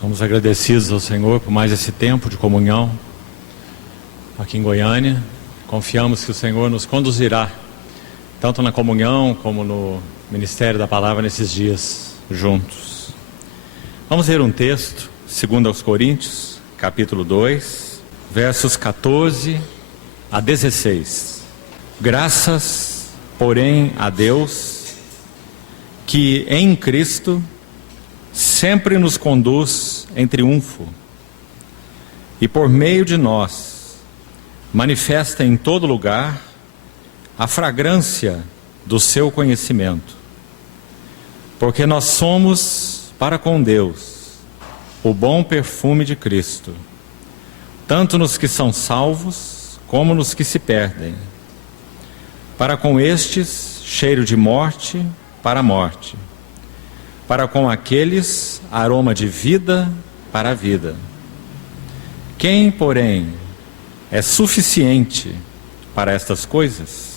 Somos agradecidos ao Senhor por mais esse tempo de comunhão aqui em Goiânia. Confiamos que o Senhor nos conduzirá, tanto na comunhão como no ministério da palavra nesses dias juntos. Vamos ler um texto, 2 aos Coríntios, capítulo 2, versos 14 a 16. Graças, porém, a Deus, que em Cristo sempre nos conduz em triunfo e por meio de nós manifesta em todo lugar a fragrância do seu conhecimento, porque nós somos para com Deus o bom perfume de Cristo, tanto nos que são salvos como nos que se perdem. Para com estes, cheiro de morte para a morte, para com aqueles, aroma de vida para a vida. Quem, porém, é suficiente para estas coisas?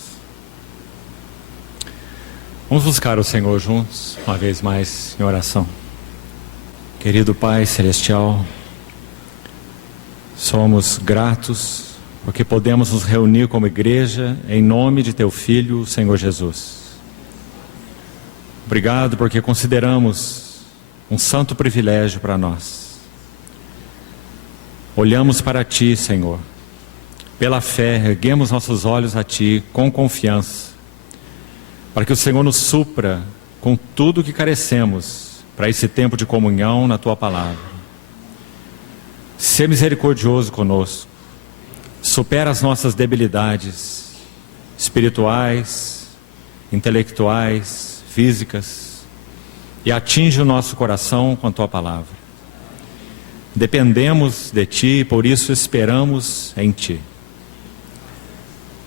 Vamos buscar o Senhor juntos, uma vez mais, em oração. Querido Pai Celestial, somos gratos porque podemos nos reunir como igreja em nome de Teu Filho, o Senhor Jesus. Obrigado porque consideramos um santo privilégio para nós. Olhamos para Ti, Senhor. Pela fé, erguemos nossos olhos a Ti com confiança, para que o Senhor nos supra com tudo o que carecemos para esse tempo de comunhão na Tua palavra. Sê misericordioso conosco. Supera as nossas debilidades espirituais, intelectuais, físicas, e atinge o nosso coração com a Tua palavra. Dependemos de Ti e por isso esperamos em Ti.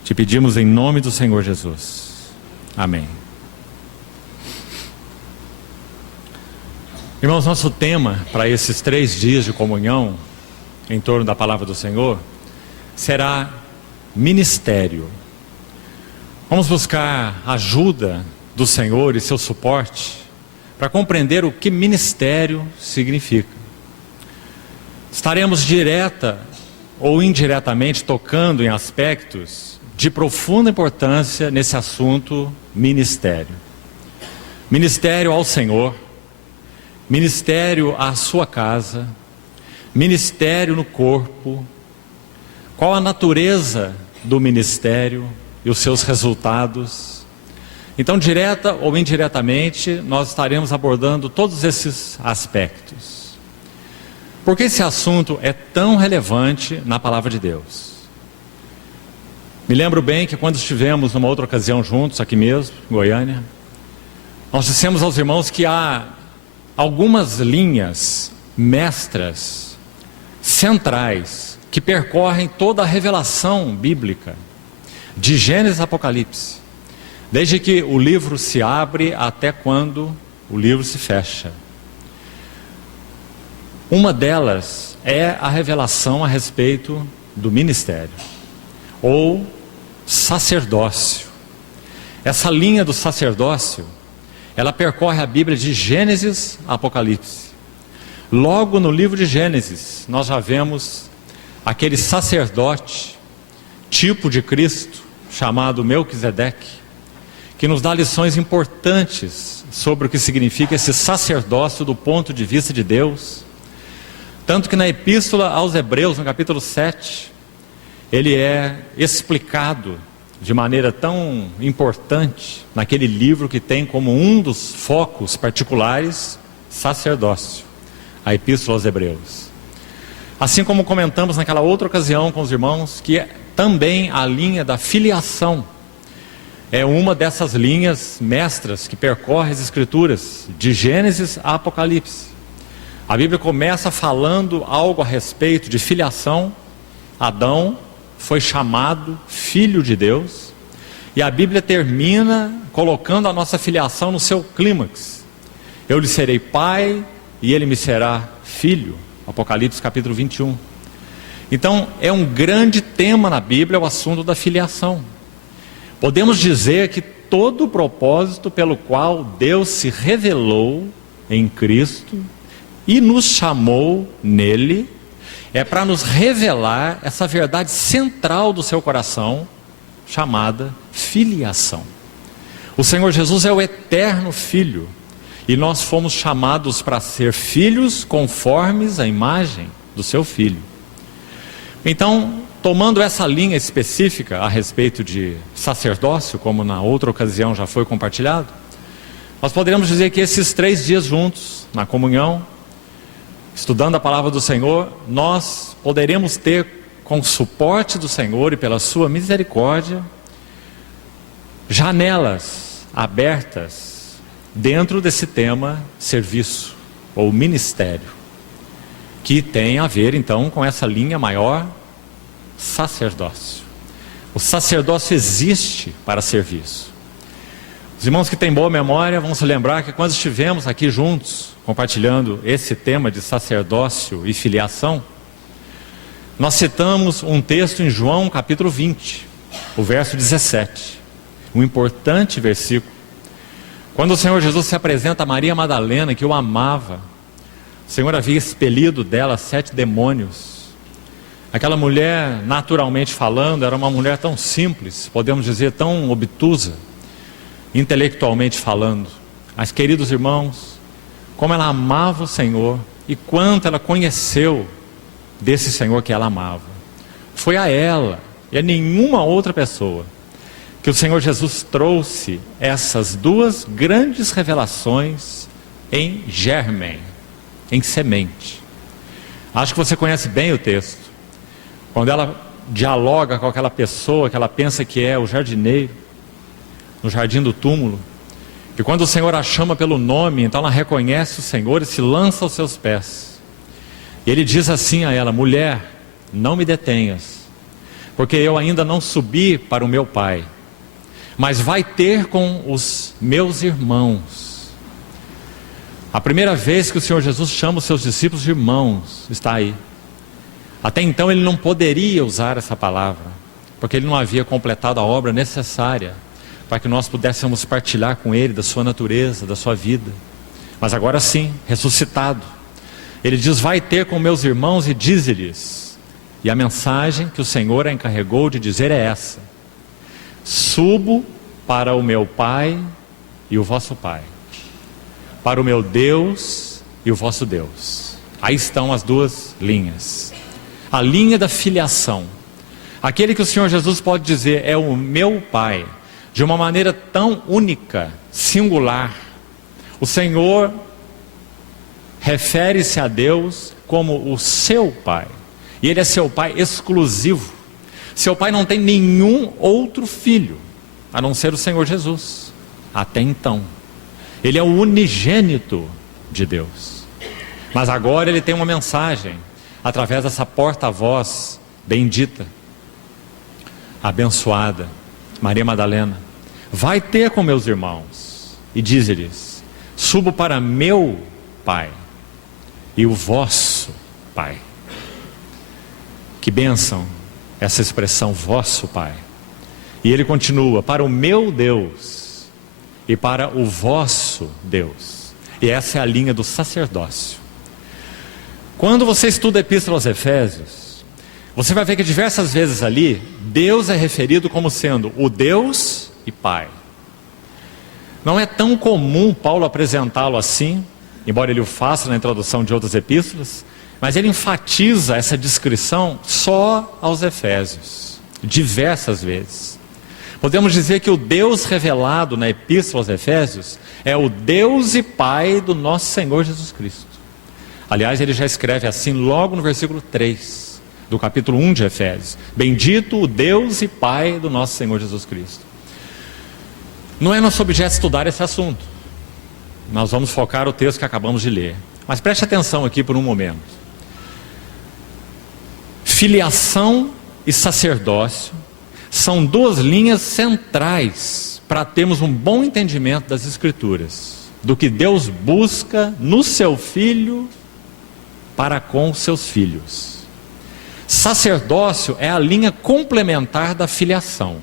Te pedimos em nome do Senhor Jesus. Amém. Irmãos, nosso tema para esses 3 dias de comunhão em torno da palavra do Senhor será ministério. Vamos buscar ajuda do Senhor e seu suporte para compreender o que ministério significa. Estaremos direta ou indiretamente tocando em aspectos de profunda importância nesse assunto ministério. Ministério ao Senhor, ministério à sua casa, ministério no corpo, qual a natureza do ministério e os seus resultados. Então, direta ou indiretamente, nós estaremos abordando todos esses aspectos. Por que esse assunto é tão relevante na palavra de Deus? Me lembro bem que quando estivemos numa outra ocasião juntos, aqui mesmo, em Goiânia, nós dissemos aos irmãos que há algumas linhas mestras, centrais, que percorrem toda a revelação bíblica, de Gênesis a Apocalipse. Desde que o livro se abre até quando o livro se fecha. Uma delas é a revelação a respeito do ministério, ou sacerdócio. Essa linha do sacerdócio, ela percorre a Bíblia de Gênesis a Apocalipse. Logo no livro de Gênesis, nós já vemos aquele sacerdote, tipo de Cristo, chamado Melquisedeque, que nos dá lições importantes sobre o que significa esse sacerdócio do ponto de vista de Deus. Tanto que na Epístola aos Hebreus, no capítulo 7, ele é explicado de maneira tão importante, naquele livro que tem como um dos focos particulares, sacerdócio, a Epístola aos Hebreus. Assim como comentamos naquela outra ocasião com os irmãos, que é também a linha da filiação, é uma dessas linhas mestras que percorre as Escrituras, de Gênesis a Apocalipse. A Bíblia começa falando algo a respeito de filiação. Adão foi chamado filho de Deus, e a Bíblia termina colocando a nossa filiação no seu clímax. Eu lhe serei pai e ele me será filho. Apocalipse capítulo 21. Então é um grande tema na Bíblia o assunto da filiação. Podemos dizer que todo o propósito pelo qual Deus se revelou em Cristo e nos chamou nele, é para nos revelar essa verdade central do seu coração, chamada filiação. O Senhor Jesus é o eterno Filho, e nós fomos chamados para ser filhos conformes a imagem do seu Filho. Então, tomando essa linha específica a respeito de sacerdócio, como na outra ocasião já foi compartilhado, nós poderíamos dizer que esses 3 dias juntos, na comunhão, estudando a palavra do Senhor, nós poderemos ter, com o suporte do Senhor e pela sua misericórdia, janelas abertas dentro desse tema serviço ou ministério, que tem a ver então com essa linha maior, sacerdócio. O sacerdócio existe para serviço. Os irmãos que têm boa memória vão se lembrar que quando estivemos aqui juntos, compartilhando esse tema de sacerdócio e filiação, nós citamos um texto em João capítulo 20, o verso 17, um importante versículo. Quando o Senhor Jesus se apresenta a Maria Madalena, que o amava, o Senhor havia expelido dela 7 demônios. Aquela mulher, naturalmente falando, era uma mulher tão simples, podemos dizer tão obtusa, intelectualmente falando. Mas, queridos irmãos, como ela amava o Senhor e quanto ela conheceu desse Senhor que ela amava. Foi a ela e a nenhuma outra pessoa que o Senhor Jesus trouxe essas 2 grandes revelações em germen, em semente. Acho que você conhece bem o texto. Quando ela dialoga com aquela pessoa que ela pensa que é o jardineiro, no jardim do túmulo, e quando o Senhor a chama pelo nome, então ela reconhece o Senhor e se lança aos seus pés. E ele diz assim a ela: mulher, não me detenhas, porque eu ainda não subi para o meu Pai, mas vai ter com os meus irmãos. A primeira vez que o Senhor Jesus chama os seus discípulos de irmãos, está aí. Até então ele não poderia usar essa palavra, porque ele não havia completado a obra necessária para que nós pudéssemos partilhar com ele da sua natureza, da sua vida. Mas agora sim, ressuscitado, ele diz: vai ter com meus irmãos e dize-lhes. E a mensagem que o Senhor a encarregou de dizer é essa: subo para o meu Pai e o vosso Pai, para o meu Deus e o vosso Deus. Aí estão as 2 linhas. A linha da filiação, aquele que o Senhor Jesus pode dizer é o meu Pai, de uma maneira tão única, singular. O Senhor refere-se a Deus como o seu Pai, e Ele é seu Pai exclusivo. Seu Pai não tem nenhum outro filho, a não ser o Senhor Jesus, até então. Ele é o unigênito de Deus. Mas agora Ele tem uma mensagem, através dessa porta-voz bendita, abençoada, Maria Madalena: vai ter com meus irmãos e dize-lhes: subo para meu Pai e o vosso Pai. Que bênção essa expressão, vosso Pai. E ele continua: para o meu Deus e para o vosso Deus. E essa é a linha do sacerdócio. Quando você estuda a Epístola aos Efésios, você vai ver que diversas vezes ali Deus é referido como sendo o Deus e Pai. Não é tão comum Paulo apresentá-lo assim, embora ele o faça na introdução de outras epístolas, mas ele enfatiza essa descrição só aos Efésios, diversas vezes. Podemos dizer que o Deus revelado na Epístola aos Efésios é o Deus e Pai do nosso Senhor Jesus Cristo. Aliás, ele já escreve assim logo no versículo 3 do capítulo 1 de Efésios: bendito o Deus e Pai do nosso Senhor Jesus Cristo. Não é nosso objeto estudar esse assunto. Nós vamos focar o texto que acabamos de ler. Mas preste atenção aqui por um momento. Filiação e sacerdócio são 2 linhas centrais para termos um bom entendimento das Escrituras, do que Deus busca no seu Filho para com os seus filhos. Sacerdócio é a linha complementar da filiação.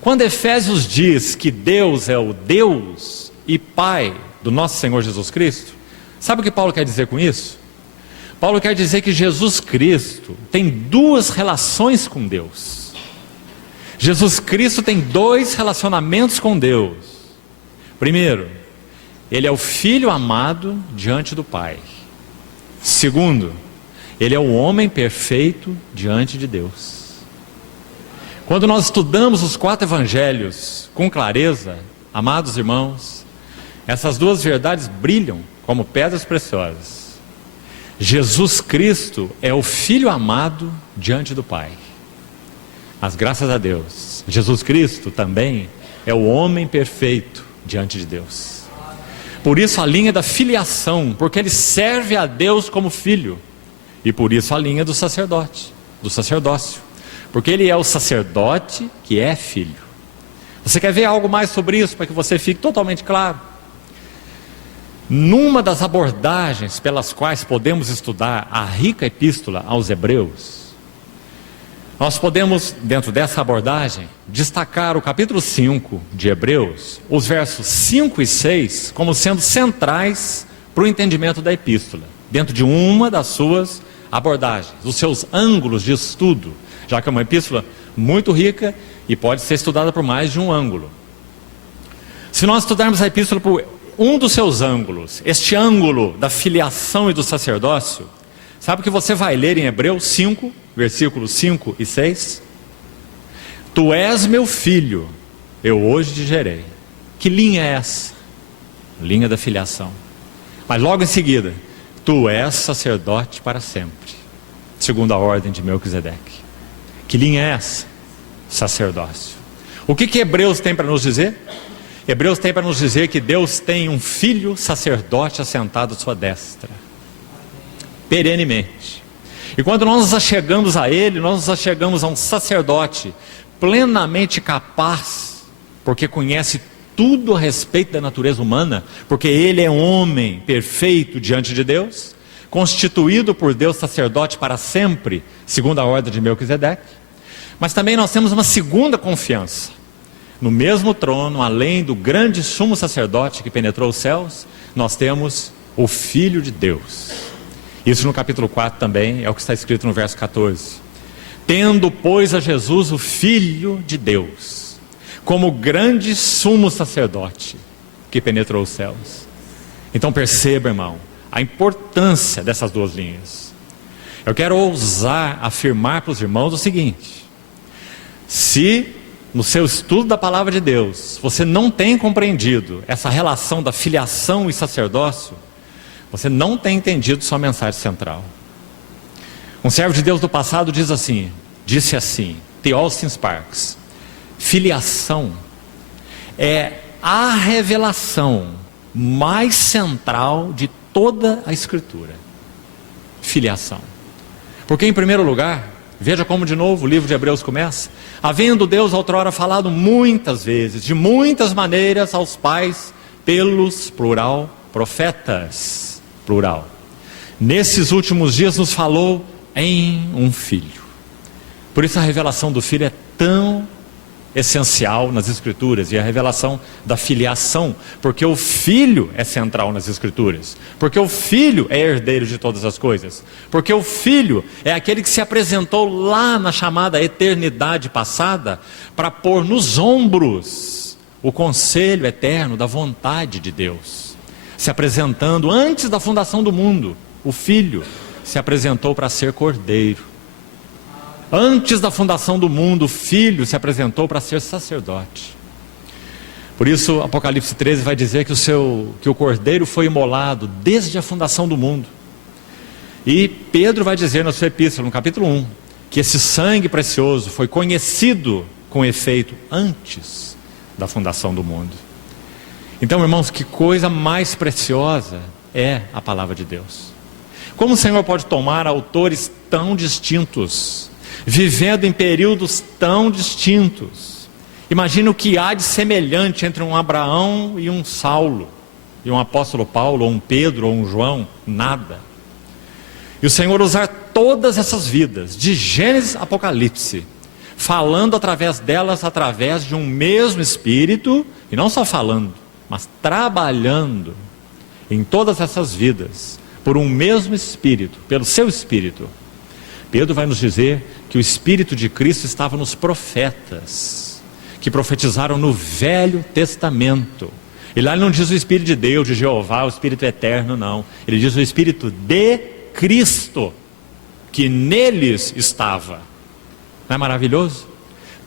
Quando Efésios diz que Deus é o Deus e Pai do nosso Senhor Jesus Cristo, Sabe o que Paulo quer dizer com isso? Paulo quer dizer que Jesus Cristo tem duas relações com Deus. Jesus Cristo tem dois relacionamentos com Deus. Primeiro, Ele é o Filho amado diante do Pai. Segundo, Ele é o homem perfeito diante de Deus. Quando nós estudamos os 4 evangelhos com clareza, amados irmãos, essas duas verdades brilham como pedras preciosas. Jesus Cristo é o Filho amado diante do Pai. Mas graças a Deus, Jesus Cristo também é o homem perfeito diante de Deus. Por isso a linha da filiação, porque Ele serve a Deus como filho. E por isso a linha do sacerdote, do sacerdócio. Porque Ele é o sacerdote que é filho. Você quer ver algo mais sobre isso, para que você fique totalmente claro? Numa das abordagens pelas quais podemos estudar a rica epístola aos Hebreus, nós podemos, dentro dessa abordagem, destacar o capítulo 5 de Hebreus, os versos 5 e 6, como sendo centrais para o entendimento da epístola, dentro de uma das suas abordagens, os seus ângulos de estudo, já que é uma epístola muito rica e pode ser estudada por mais de um ângulo. Se nós estudarmos a epístola por um dos seus ângulos, este ângulo da filiação e do sacerdócio, sabe o que você vai ler em Hebreus 5, versículos 5 e 6? Tu és meu filho, eu hoje te gerei. Que linha é essa? Linha da filiação. Mas logo em seguida, tu és sacerdote para sempre, segundo a ordem de Melquisedeque. Que linha é essa? Sacerdócio. O que Hebreus tem para nos dizer? Hebreus tem para nos dizer que Deus tem um filho sacerdote assentado à sua destra, perenemente. E quando nós nos achegamos a Ele, nós nos achegamos a um sacerdote plenamente capaz, porque conhece tudo a respeito da natureza humana, porque Ele é homem perfeito diante de Deus, constituído por Deus sacerdote para sempre, segundo a ordem de Melquisedeque. Mas também nós temos uma segunda confiança. No mesmo trono, além do grande sumo sacerdote que penetrou os céus, nós temos o Filho de Deus. Isso no capítulo 4 também é o que está escrito no verso 14. Tendo, pois, a Jesus, o Filho de Deus, como grande sumo sacerdote que penetrou os céus. Então perceba, irmão, a importância dessas duas linhas. Eu quero ousar afirmar para os irmãos o seguinte: se no seu estudo da palavra de Deus você não tem compreendido essa relação da filiação e sacerdócio, você não tem entendido sua mensagem central. Um servo de Deus do passado disse assim, Theolstin Sparks: filiação é a revelação mais central de toda a Escritura. Filiação. Porque em primeiro lugar, veja como de novo o livro de Hebreus começa: havendo Deus outrora falado muitas vezes, de muitas maneiras aos pais, pelos, plural, profetas, plural. Nesses últimos dias nos falou em um filho. Por isso a revelação do filho é tão essencial nas Escrituras, e a revelação da filiação, porque o filho é central nas Escrituras, porque o filho é herdeiro de todas as coisas, porque o filho é aquele que se apresentou lá na chamada eternidade passada para pôr nos ombros o conselho eterno da vontade de Deus, se apresentando antes da fundação do mundo. O filho se apresentou para ser cordeiro. Antes da fundação do mundo, o Filho se apresentou para ser sacerdote. Por isso, Apocalipse 13 vai dizer que o Cordeiro foi imolado desde a fundação do mundo. E Pedro vai dizer na sua epístola, no capítulo 1, que esse sangue precioso foi conhecido com efeito antes da fundação do mundo. Então, irmãos, que coisa mais preciosa é a palavra de Deus. Como o Senhor pode tomar autores tão distintos, vivendo em períodos tão distintos? Imagina o que há de semelhante entre um Abraão e um Saulo, e um apóstolo Paulo, ou um Pedro, ou um João. Nada. E o Senhor usar todas essas vidas, de Gênesis a Apocalipse, falando através delas, através de um mesmo Espírito, e não só falando, mas trabalhando em todas essas vidas, por um mesmo Espírito, pelo seu Espírito. Pedro vai nos dizer que o Espírito de Cristo estava nos profetas, que profetizaram no Velho Testamento. E lá ele não diz o Espírito de Deus, de Jeová, o Espírito eterno, não. Ele diz o Espírito de Cristo, que neles estava. Não é maravilhoso?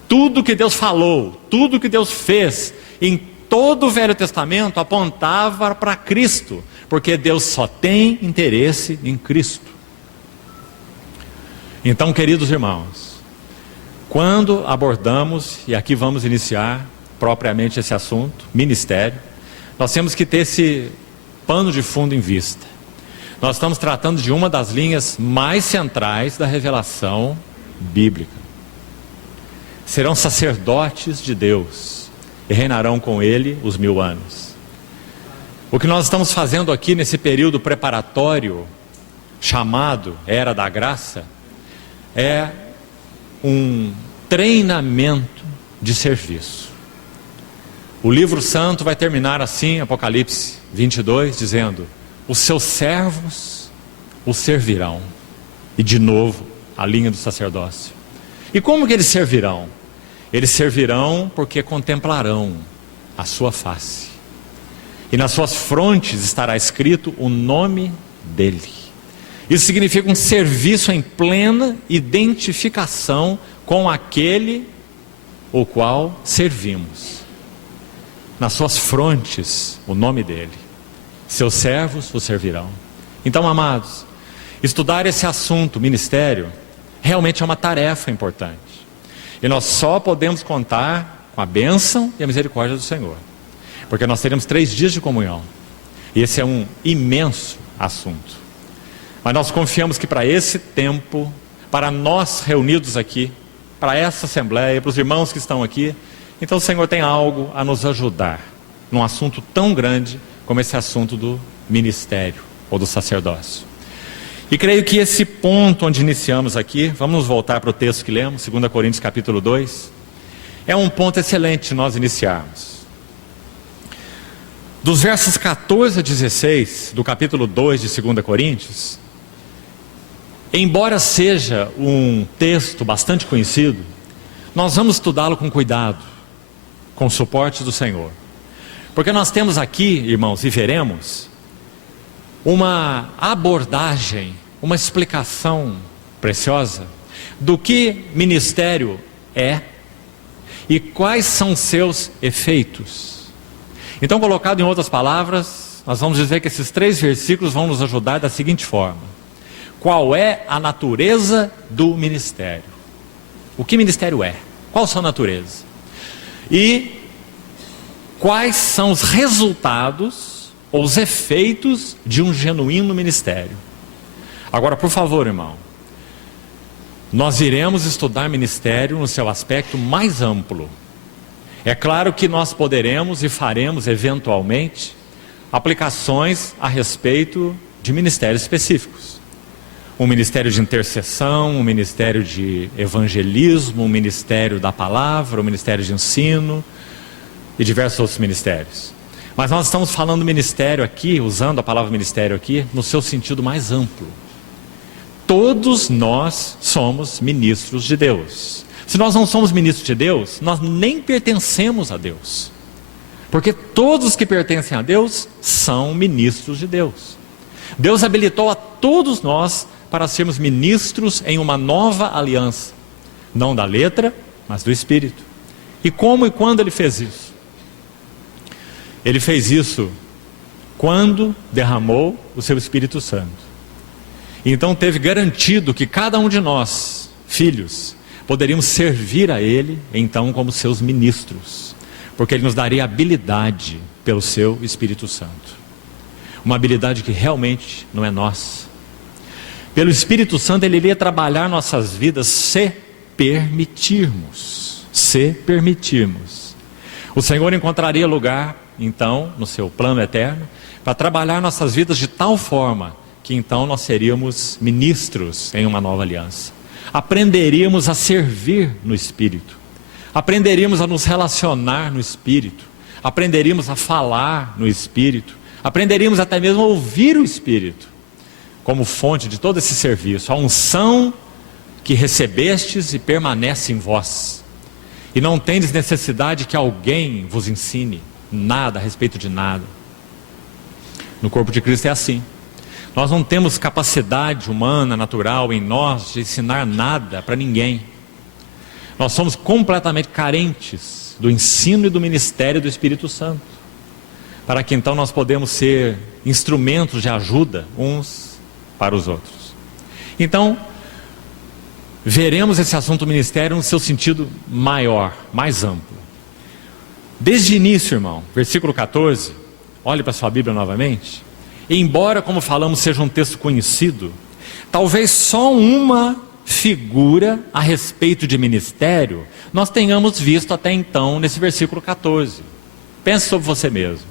Tudo que Deus falou, tudo que Deus fez, em todo o Velho Testamento, apontava para Cristo, porque Deus só tem interesse em Cristo. Então, queridos irmãos, quando abordamos, e aqui vamos iniciar propriamente esse assunto, ministério, nós temos que ter esse pano de fundo em vista. Nós estamos tratando de uma das linhas mais centrais da revelação bíblica. Serão sacerdotes de Deus e reinarão com Ele os 1000 anos. O que nós estamos fazendo aqui nesse período preparatório, chamado Era da Graça, é um treinamento de serviço. O livro santo vai terminar assim, Apocalipse 22, dizendo: os seus servos o servirão. E de novo, a linha do sacerdócio. E como que eles servirão? Eles servirão porque contemplarão a sua face. E nas suas frontes estará escrito o nome dele. Isso significa um serviço em plena identificação com aquele o qual servimos. Nas suas frontes, o nome dele. Seus servos o servirão. Então, amados, estudar esse assunto, ministério, realmente é uma tarefa importante. E nós só podemos contar com a bênção e a misericórdia do Senhor. Porque nós teremos 3 dias de comunhão. E esse é um imenso assunto. Mas nós confiamos que para esse tempo, para nós reunidos aqui, para essa assembleia, para os irmãos que estão aqui, então o Senhor tem algo a nos ajudar num assunto tão grande como esse assunto do ministério ou do sacerdócio. E creio que esse ponto onde iniciamos aqui, vamos nos voltar para o texto que lemos, 2 Coríntios capítulo 2, é um ponto excelente nós iniciarmos. Dos versos 14 a 16 do capítulo 2 de 2 Coríntios, embora seja um texto bastante conhecido, nós vamos estudá-lo com cuidado, com o suporte do Senhor. Porque nós temos aqui, irmãos, e veremos, uma abordagem, uma explicação preciosa do que ministério é e quais são seus efeitos. Então, colocado em outras palavras, nós vamos dizer que esses 3 versículos vão nos ajudar da seguinte forma: qual é a natureza do ministério? O que ministério é? Qual a sua natureza? E quais são os resultados ou os efeitos de um genuíno ministério? Agora, por favor, irmão, nós iremos estudar ministério no seu aspecto mais amplo. É claro que nós poderemos e faremos eventualmente aplicações a respeito de ministérios específicos. Um ministério de intercessão, um ministério de evangelismo, um ministério da palavra, um ministério de ensino e diversos outros ministérios. Mas nós estamos falando ministério aqui, usando a palavra ministério aqui, no seu sentido mais amplo. Todos nós somos ministros de Deus. Se nós não somos ministros de Deus, nós nem pertencemos a Deus. Porque todos que pertencem a Deus são ministros de Deus. Deus habilitou a todos nós para sermos ministros em uma nova aliança. Não da letra, mas do Espírito. E como e quando Ele fez isso? Ele fez isso quando derramou o seu Espírito Santo. Então teve garantido que cada um de nós, filhos, poderíamos servir a Ele, então, como seus ministros. Porque Ele nos daria habilidade pelo seu Espírito Santo. Uma habilidade que realmente não é nossa. Pelo Espírito Santo Ele iria trabalhar nossas vidas se permitirmos. Se permitirmos. O Senhor encontraria lugar, então, no seu plano eterno, para trabalhar nossas vidas de tal forma que então nós seríamos ministros em uma nova aliança. Aprenderíamos a servir no Espírito. Aprenderíamos a nos relacionar no Espírito. Aprenderíamos a falar no Espírito. Aprenderíamos até mesmo a ouvir o Espírito como fonte de todo esse serviço, a unção que recebestes e permanece em vós. E não tendes necessidade que alguém vos ensine nada a respeito de nada. No corpo de Cristo é assim. Nós não temos capacidade humana, natural em nós de ensinar nada para ninguém. Nós somos completamente carentes do ensino e do ministério do Espírito Santo, para que então nós podemos ser instrumentos de ajuda uns para os outros. Então, veremos esse assunto ministério no seu sentido maior, mais amplo. Desde o início, irmão, versículo 14, olhe para sua Bíblia novamente. Embora, como falamos, seja um texto conhecido, talvez só uma figura a respeito de ministério nós tenhamos visto até então nesse versículo 14. Pense sobre você mesmo.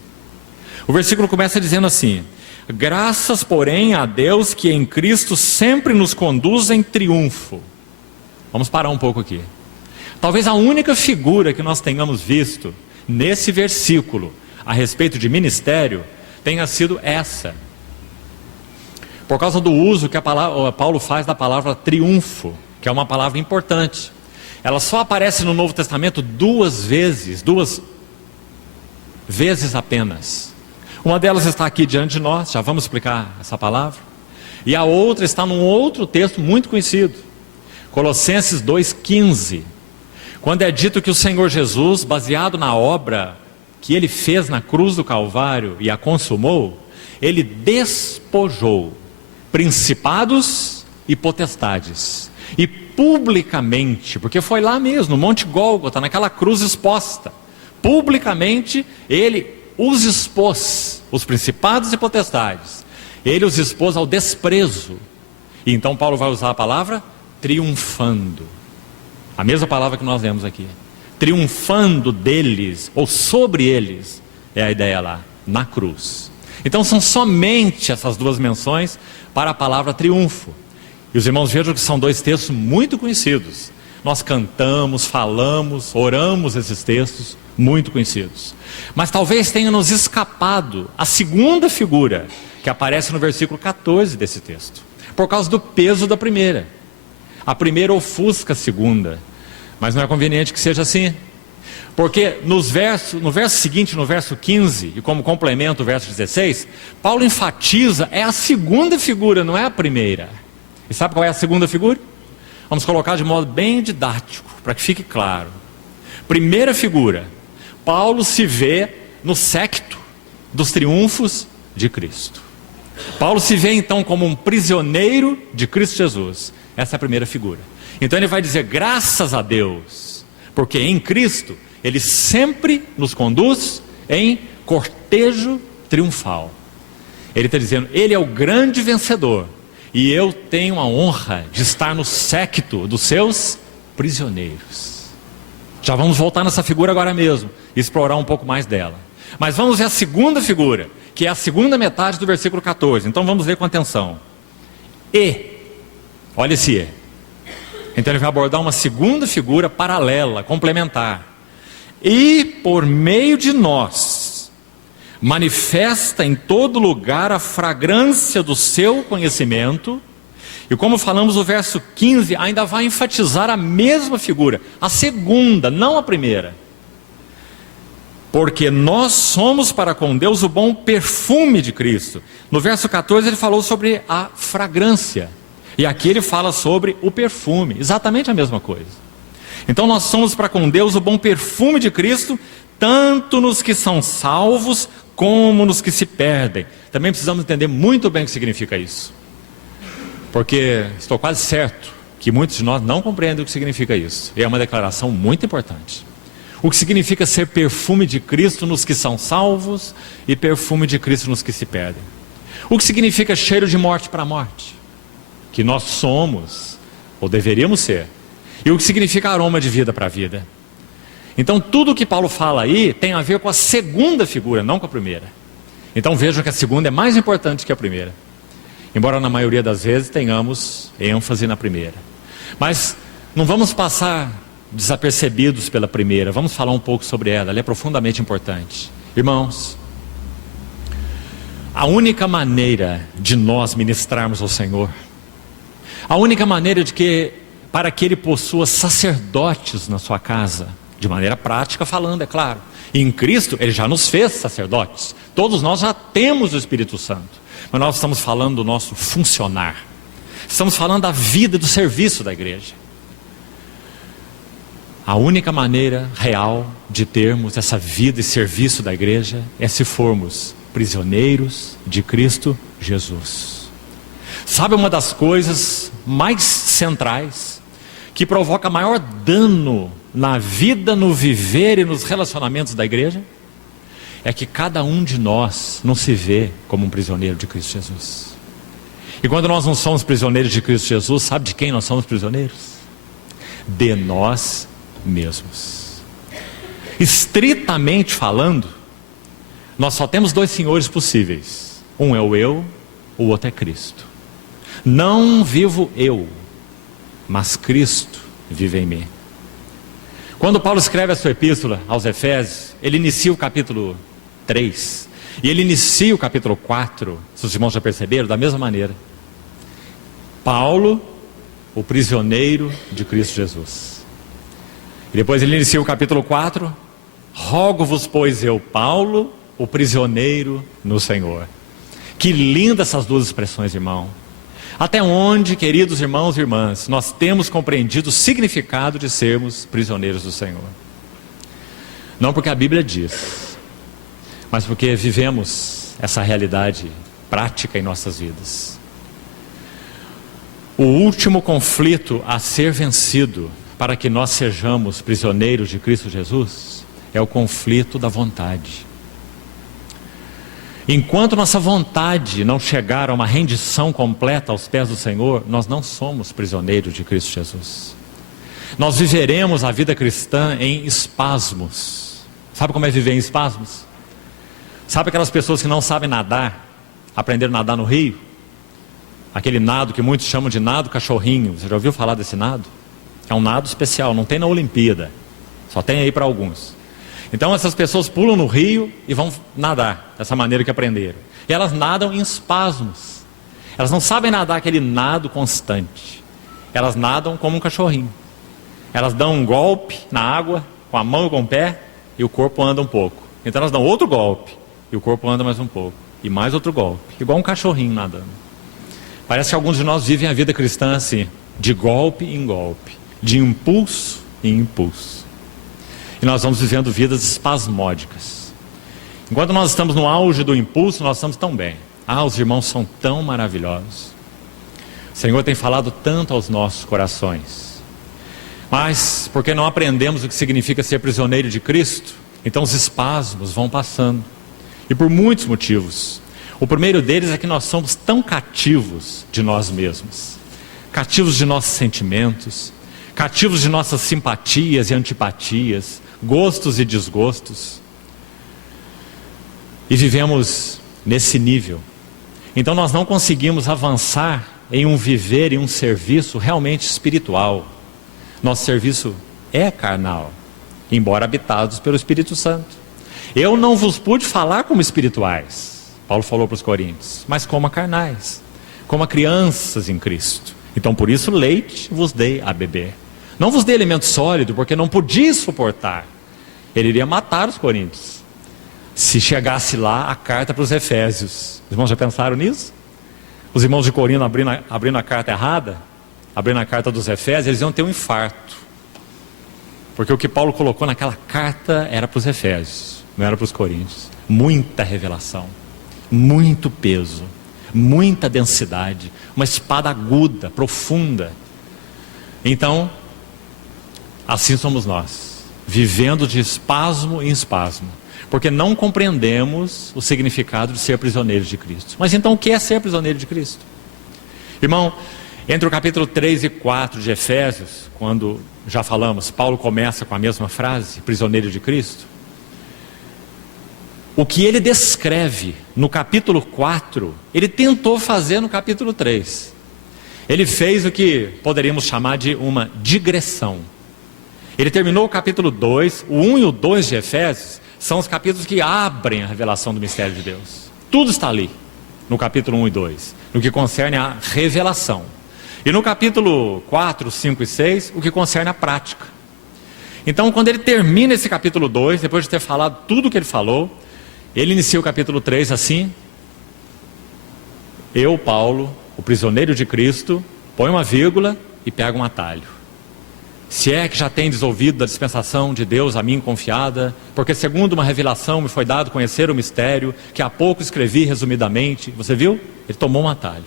O versículo começa dizendo assim: graças, porém, a Deus que em Cristo sempre nos conduz em triunfo. Vamos parar um pouco aqui. Talvez a única figura que nós tenhamos visto nesse versículo a respeito de ministério tenha sido essa, por causa do uso que Paulo faz da palavra triunfo, que é uma palavra importante. Ela só aparece no Novo Testamento duas vezes apenas. Uma delas está aqui diante de nós, já vamos explicar essa palavra, e a outra está num outro texto muito conhecido, Colossenses 2,15, quando é dito que o Senhor Jesus, baseado na obra que ele fez na cruz do Calvário e a consumou, ele despojou principados e potestades, e publicamente, porque foi lá mesmo, no Monte Gólgota, naquela cruz exposta, publicamente ele os expôs, os principados e potestades, ele os expôs ao desprezo. E então Paulo vai usar a palavra triunfando, a mesma palavra que nós lemos aqui. Triunfando deles, ou sobre eles, é a ideia lá, na cruz. Então são somente essas duas menções para a palavra triunfo. E os irmãos vejam que são dois textos muito conhecidos. Nós cantamos, falamos, oramos esses textos, muito conhecidos. Mas talvez tenha nos escapado a segunda figura, que aparece no versículo 14 desse texto, por causa do peso da primeira. A primeira ofusca a segunda. Mas não é conveniente que seja assim, porque no verso seguinte, no verso 15, e como complemento o verso 16, Paulo enfatiza, é a segunda figura, não é a primeira. E sabe qual é a segunda figura? Vamos colocar de modo bem didático, para que fique claro. Primeira figura, Paulo se vê no séquito dos triunfos de Cristo. Paulo se vê então como um prisioneiro de Cristo Jesus. Essa é a primeira figura. Então ele vai dizer graças a Deus, porque em Cristo ele sempre nos conduz em cortejo triunfal. Ele está dizendo, ele é o grande vencedor, e eu tenho a honra de estar no séquito dos seus prisioneiros. Já vamos voltar nessa figura agora mesmo, e explorar um pouco mais dela. Mas vamos ver a segunda figura, que é a segunda metade do versículo 14. Então vamos ler com atenção. Olha esse E. Então ele vai abordar uma segunda figura paralela, complementar. E por meio de nós, manifesta em todo lugar a fragrância do seu conhecimento. E como falamos, o verso 15 ainda vai enfatizar a mesma figura, a segunda, não a primeira. Porque nós somos para com Deus o bom perfume de Cristo. No verso 14 ele falou sobre a fragrância. E aqui ele fala sobre o perfume, exatamente a mesma coisa. Então nós somos para com Deus o bom perfume de Cristo, tanto nos que são salvos, como nos que se perdem. Também precisamos entender muito bem o que significa isso. Porque estou quase certo que muitos de nós não compreendem o que significa isso. E é uma declaração muito importante. O que significa ser perfume de Cristo nos que são salvos e perfume de Cristo nos que se perdem. O que significa cheiro de morte para a morte, que nós somos, ou deveríamos ser. E o que significa aroma de vida para a vida. Então tudo o que Paulo fala aí tem a ver com a segunda figura, não com a primeira. Então vejam que a segunda é mais importante que a primeira, embora na maioria das vezes tenhamos ênfase na primeira. Mas não vamos passar desapercebidos pela primeira, vamos falar um pouco sobre ela, ela é profundamente importante. Irmãos, A única maneira de nós ministrarmos ao Senhor, a única maneira para que Ele possua sacerdotes na sua casa, de maneira prática falando, é claro. E em Cristo Ele já nos fez sacerdotes. Todos nós já temos o Espírito Santo. Mas nós estamos falando do nosso funcionar. Estamos falando da vida, do serviço da igreja. A única maneira real de termos essa vida e serviço da igreja é se formos prisioneiros de Cristo Jesus. Sabe uma das coisas mais centrais que provoca maior dano na vida, no viver e nos relacionamentos da igreja? É que cada um de nós não se vê como um prisioneiro de Cristo Jesus. E quando nós não somos prisioneiros de Cristo Jesus, sabe de quem nós somos prisioneiros? De nós mesmos. Estritamente falando, nós só temos dois senhores possíveis. Um é o eu, o outro é Cristo. Não vivo eu, mas Cristo vive em mim. Quando Paulo escreve a sua epístola aos Efésios, ele inicia o capítulo 3 e ele inicia o capítulo 4, se os irmãos já perceberam, da mesma maneira. Paulo, o prisioneiro de Cristo Jesus. E depois ele inicia o capítulo 4, rogo-vos, pois eu, Paulo, o prisioneiro no Senhor. Que lindas essas duas expressões, irmão. Até onde, queridos irmãos e irmãs, nós temos compreendido o significado de sermos prisioneiros do Senhor? Não porque a Bíblia diz, mas porque vivemos essa realidade prática em nossas vidas. O último conflito a ser vencido para que nós sejamos prisioneiros de Cristo Jesus é o conflito da vontade. Enquanto nossa vontade não chegar a uma rendição completa aos pés do Senhor, nós não somos prisioneiros de Cristo Jesus. Nós viveremos a vida cristã em espasmos. Sabe como é viver em espasmos? Sabe aquelas pessoas que não sabem nadar, aprenderam a nadar no rio? Aquele nado que muitos chamam de nado cachorrinho. Você já ouviu falar desse nado? É um nado especial, não tem na Olimpíada. Só tem aí para alguns. Então essas pessoas pulam no rio e vão nadar dessa maneira que aprenderam. E elas nadam em espasmos. Elas não sabem nadar aquele nado constante. Elas nadam como um cachorrinho. Elas dão um golpe na água, com a mão e com o pé, e o corpo anda um pouco. Então elas dão outro golpe, e o corpo anda mais um pouco. E mais outro golpe, igual um cachorrinho nadando. Parece que alguns de nós vivem a vida cristã assim, de golpe em golpe, de impulso em impulso. E nós vamos vivendo vidas espasmódicas. Enquanto nós estamos no auge do impulso, nós estamos tão bem. Os irmãos são tão maravilhosos. O Senhor tem falado tanto aos nossos corações. Mas, porque não aprendemos o que significa ser prisioneiro de Cristo, então os espasmos vão passando. E por muitos motivos. O primeiro deles é que nós somos tão cativos de nós mesmos. Cativos de nossos sentimentos. Cativos de nossas simpatias e antipatias, gostos e desgostos. E vivemos nesse nível. Então nós não conseguimos avançar em um viver e um serviço realmente espiritual. Nosso serviço é carnal, embora habitados pelo Espírito Santo. Eu não vos pude falar como espirituais, Paulo falou para os coríntios, mas como a carnais, como a crianças em Cristo. Então por isso leite vos dei a beber. Não vos dei alimento sólido, porque não podia suportar. Ele iria matar os coríntios se chegasse lá a carta para os Efésios. Os irmãos já pensaram nisso? Os irmãos de Corinto abrindo a carta errada, abrindo a carta dos Efésios, eles iam ter um infarto. Porque o que Paulo colocou naquela carta era para os Efésios, não era para os coríntios. Muita revelação, muito peso, muita densidade, uma espada aguda, profunda. Então, assim somos nós, vivendo de espasmo em espasmo, porque não compreendemos o significado de ser prisioneiro de Cristo. Mas então o que é ser prisioneiro de Cristo? Irmão, entre o capítulo 3 e 4 de Efésios, quando já falamos, Paulo começa com a mesma frase, prisioneiro de Cristo. O que ele descreve no capítulo 4, ele tentou fazer no capítulo 3. Ele fez o que poderíamos chamar de uma digressão. Ele terminou o capítulo 2, o 1 e o 2 de Efésios, são os capítulos que abrem a revelação do mistério de Deus. Tudo está ali. no capítulo 1 e 2, no que concerne a revelação. E no capítulo 4, 5 e 6, o que concerne a prática. Então, quando ele termina esse capítulo 2, depois de ter falado tudo o que ele falou, ele inicia o capítulo 3 assim: eu, Paulo, o prisioneiro de Cristo, põe uma vírgula e pega um atalho. Se é que já tendes ouvido da dispensação de Deus a mim confiada, porque segundo uma revelação me foi dado conhecer o mistério, que há pouco escrevi resumidamente. Você viu? Ele tomou um atalho.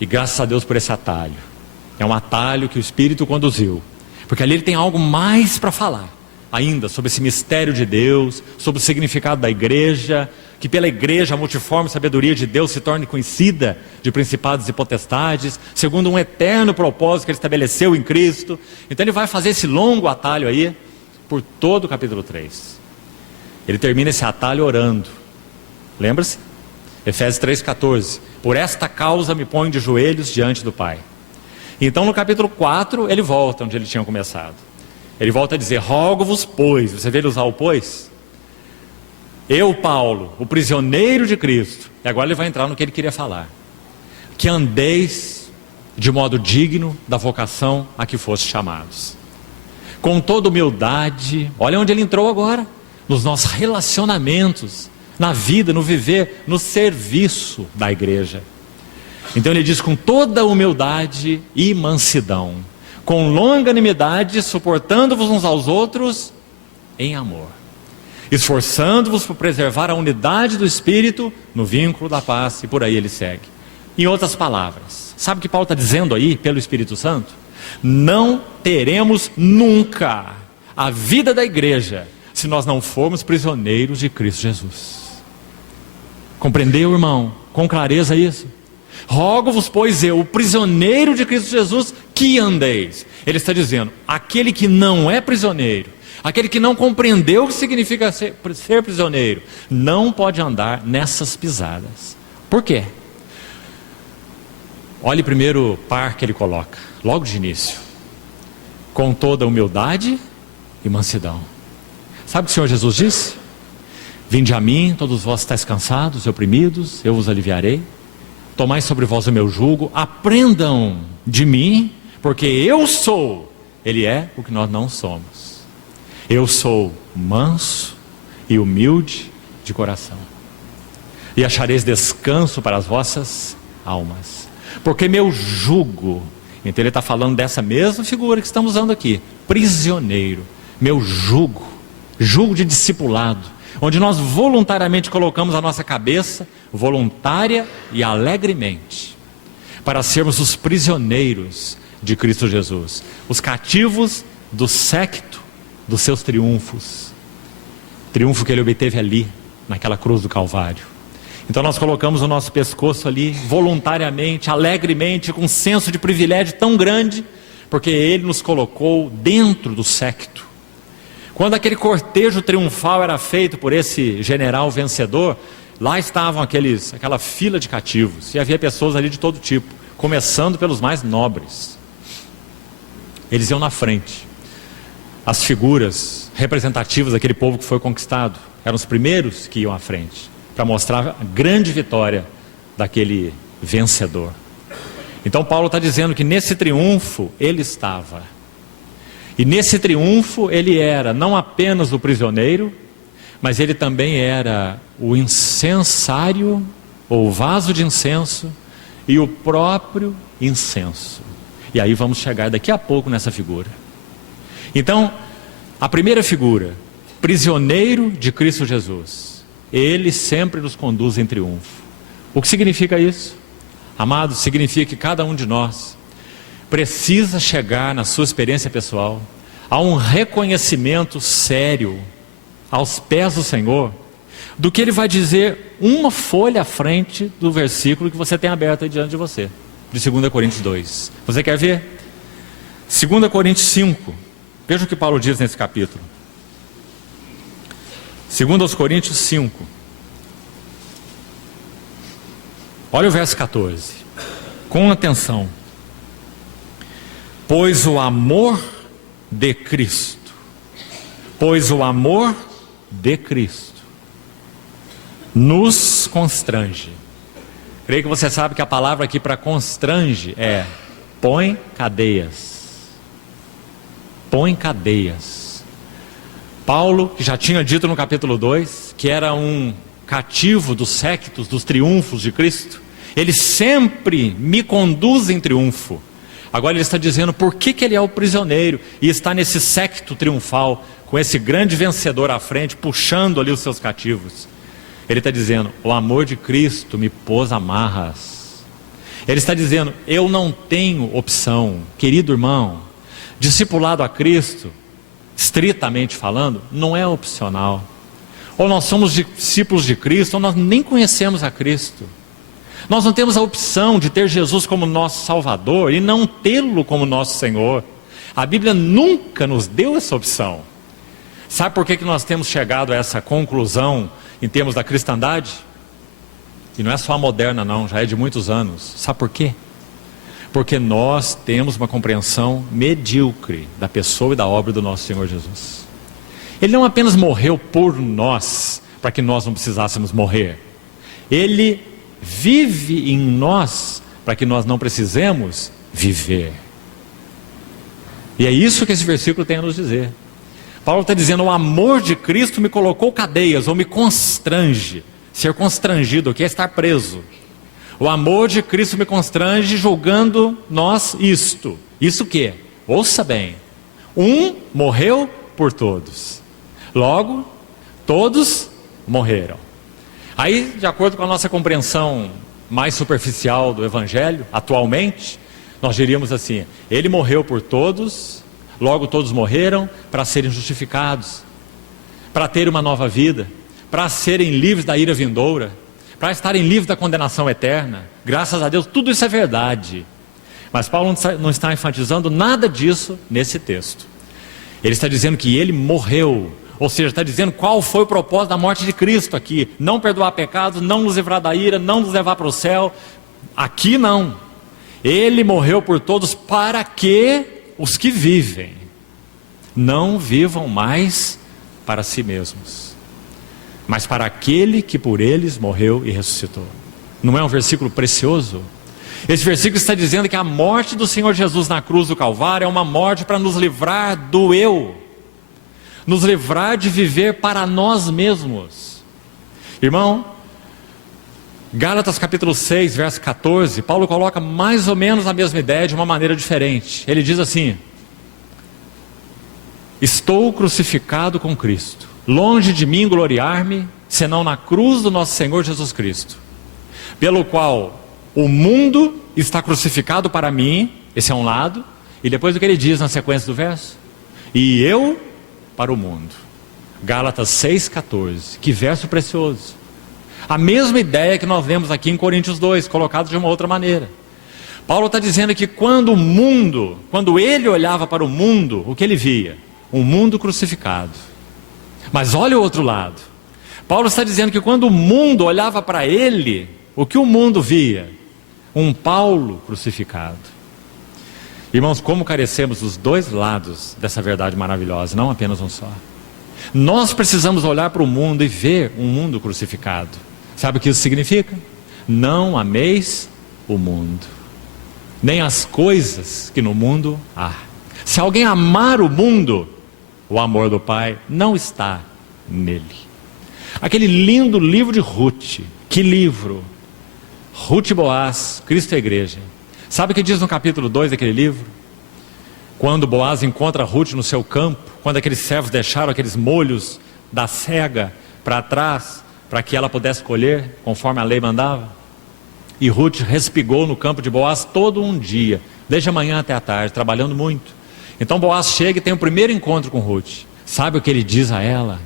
E graças a Deus por esse atalho. É um atalho que o Espírito conduziu. Porque ali ele tem algo mais para falar ainda sobre esse mistério de Deus, sobre o significado da igreja, que pela igreja a multiforme sabedoria de Deus se torne conhecida de principados e potestades, segundo um eterno propósito que ele estabeleceu em Cristo. Então ele vai fazer esse longo atalho aí, por todo o capítulo 3. Ele termina esse atalho orando. Lembra-se? Efésios 3,14. Por esta causa me ponho de joelhos diante do Pai. Então no capítulo 4 ele volta onde ele tinha começado. Ele volta a dizer: rogo-vos, pois. Você vê ele usar o pois? Eu, Paulo, o prisioneiro de Cristo. E agora ele vai entrar no que ele queria falar: que andeis de modo digno da vocação a que foste chamados, com toda humildade. Olha onde ele entrou agora: nos nossos relacionamentos, na vida, no viver, no serviço da igreja. Então ele diz: com toda humildade e mansidão, com longanimidade, suportando-vos uns aos outros em amor, esforçando-vos por preservar a unidade do Espírito no vínculo da paz. E por aí ele segue. Em outras palavras, sabe o que Paulo está dizendo aí pelo Espírito Santo? Não teremos nunca a vida da igreja se nós não formos prisioneiros de Cristo Jesus. Compreendeu, irmão? Com clareza isso? Rogo-vos, pois eu, o prisioneiro de Cristo Jesus, que andeis. Ele está dizendo: aquele que não é prisioneiro, aquele que não compreendeu o que significa ser prisioneiro, não pode andar nessas pisadas. Por quê? Olhe primeiro o par que ele coloca, logo de início: com toda humildade e mansidão. Sabe o que o Senhor Jesus disse? Vinde a mim, todos vós estáis cansados e oprimidos, eu vos aliviarei. Tomai sobre vós o meu jugo, aprendam de mim, porque eu sou. Ele é o que nós não somos. Eu sou manso e humilde de coração, e achareis descanso para as vossas almas, porque meu jugo. Então ele está falando dessa mesma figura que estamos usando aqui: prisioneiro. Meu jugo, jugo de discipulado, onde nós voluntariamente colocamos a nossa cabeça, voluntária e alegremente, para sermos os prisioneiros de Cristo Jesus, os cativos do séquito dos seus triunfos, triunfo que ele obteve ali, naquela cruz do Calvário. Então nós colocamos o nosso pescoço ali, voluntariamente, alegremente, com um senso de privilégio tão grande, porque ele nos colocou dentro do séquito. Quando aquele cortejo triunfal era feito por esse general vencedor, lá estavam aquela fila de cativos, e havia pessoas ali de todo tipo, começando pelos mais nobres. Eles iam na frente. As figuras representativas daquele povo que foi conquistado eram os primeiros que iam à frente, para mostrar a grande vitória daquele vencedor. Então Paulo está dizendo que nesse triunfo ele estava. E nesse triunfo ele era não apenas o prisioneiro, mas ele também era o incensário, ou vaso de incenso, e o próprio incenso. E aí vamos chegar daqui a pouco nessa figura. Então, a primeira figura, prisioneiro de Cristo Jesus, ele sempre nos conduz em triunfo. O que significa isso? Amados, significa que cada um de nós precisa chegar na sua experiência pessoal a um reconhecimento sério aos pés do Senhor, do que ele vai dizer uma folha à frente do versículo que você tem aberto aí diante de você, de 2 Coríntios 2. Você quer ver? 2 Coríntios 5. Veja o que Paulo diz nesse capítulo. 2 Coríntios 5. Olha o verso 14. Com atenção. Pois o amor de Cristo, nos constrange, Creio que você sabe que a palavra aqui para constrange é põe cadeias. Põe cadeias. Paulo, que já tinha dito no capítulo 2, que era um cativo dos séquitos, dos triunfos de Cristo, ele sempre me conduz em triunfo. Agora ele está dizendo por que ele é o prisioneiro e está nesse séquito triunfal, com esse grande vencedor à frente, puxando ali os seus cativos. Ele está dizendo, o amor de Cristo me pôs amarras. Ele está dizendo, eu não tenho opção. Querido irmão, discipulado a Cristo, estritamente falando, não é opcional. Ou nós somos discípulos de Cristo, ou nós nem conhecemos a Cristo. Nós não temos a opção de ter Jesus como nosso Salvador e não tê-lo como nosso Senhor. A Bíblia nunca nos deu essa opção. Sabe por que nós temos chegado a essa conclusão em termos da cristandade? E não é só a moderna não, já é de muitos anos. Sabe por quê? Porque nós temos uma compreensão medíocre da pessoa e da obra do nosso Senhor Jesus. Ele não apenas morreu por nós, para que nós não precisássemos morrer. Ele vive em nós, para que nós não precisemos viver. E é isso que esse versículo tem a nos dizer. Paulo está dizendo, o amor de Cristo me colocou cadeias, ou me constrange. Ser constrangido aqui é estar preso. O amor de Cristo me constrange, julgando nós isto. Isso o quê? Ouça bem. Um morreu por todos. Logo, todos morreram. Aí, de acordo com a nossa compreensão mais superficial do Evangelho, atualmente, nós diríamos assim, ele morreu por todos, logo todos morreram para serem justificados, para ter uma nova vida, para serem livres da ira vindoura, para estarem livres da condenação eterna. Graças a Deus, tudo isso é verdade. Mas Paulo não está enfatizando nada disso nesse texto. Ele está dizendo que ele morreu, ou seja, está dizendo qual foi o propósito da morte de Cristo aqui. Não perdoar pecados, não nos livrar da ira, não nos levar para o céu. Aqui não. Ele morreu por todos para que os que vivem não vivam mais para si mesmos, mas para aquele que por eles morreu e ressuscitou. Não é um versículo precioso? Esse versículo está dizendo que a morte do Senhor Jesus na cruz do Calvário é uma morte para nos livrar do eu, nos livrar de viver para nós mesmos. Irmão, Gálatas capítulo 6, verso 14, Paulo coloca mais ou menos a mesma ideia de uma maneira diferente. Ele diz assim, estou crucificado com Cristo, longe de mim gloriar-me, senão na cruz do nosso Senhor Jesus Cristo, pelo qual o mundo está crucificado para mim, esse é um lado, e depois o que ele diz na sequência do verso, e eu para o mundo. Gálatas 6,14, que verso precioso. A mesma ideia que nós vemos aqui em Coríntios 2, colocado de uma outra maneira. Paulo está dizendo que quando ele olhava para o mundo, o que ele via? Um mundo crucificado. Mas olha o outro lado. Paulo está dizendo que quando o mundo olhava para ele, o que o mundo via? Um Paulo crucificado. Irmãos, como carecemos dos dois lados dessa verdade maravilhosa, não apenas um só. Nós precisamos olhar para o mundo e ver um mundo crucificado. Sabe o que isso significa? Não ameis o mundo, nem as coisas que no mundo há. Se alguém amar o mundo, o amor do Pai não está nele. Aquele lindo livro de Ruth, que livro? Ruth e Boaz, Cristo e a Igreja. Sabe o que diz no capítulo 2 daquele livro? Quando Boaz encontra Ruth no seu campo, quando aqueles servos deixaram aqueles molhos da cega para trás, para que ela pudesse colher, conforme a lei mandava. E Ruth respigou no campo de Boaz todo um dia, desde a manhã até a tarde, trabalhando muito. Então Boaz chega e tem o primeiro encontro com Ruth. Sabe o que ele diz a ela?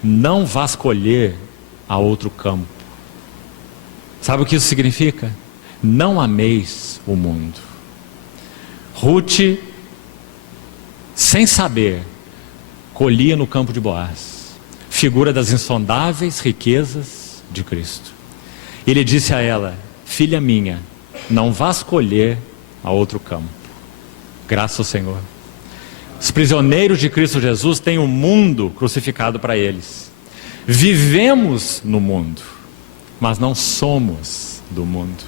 Não vás colher a outro campo. Sabe o que isso significa? Não ameis o mundo. Ruth, sem saber, colhia no campo de Boaz, figura das insondáveis riquezas de Cristo. Ele disse a ela, filha minha, não vás colher a outro campo. Graças ao Senhor. Os prisioneiros de Cristo Jesus têm o mundo crucificado para eles. Vivemos no mundo, mas não somos do mundo.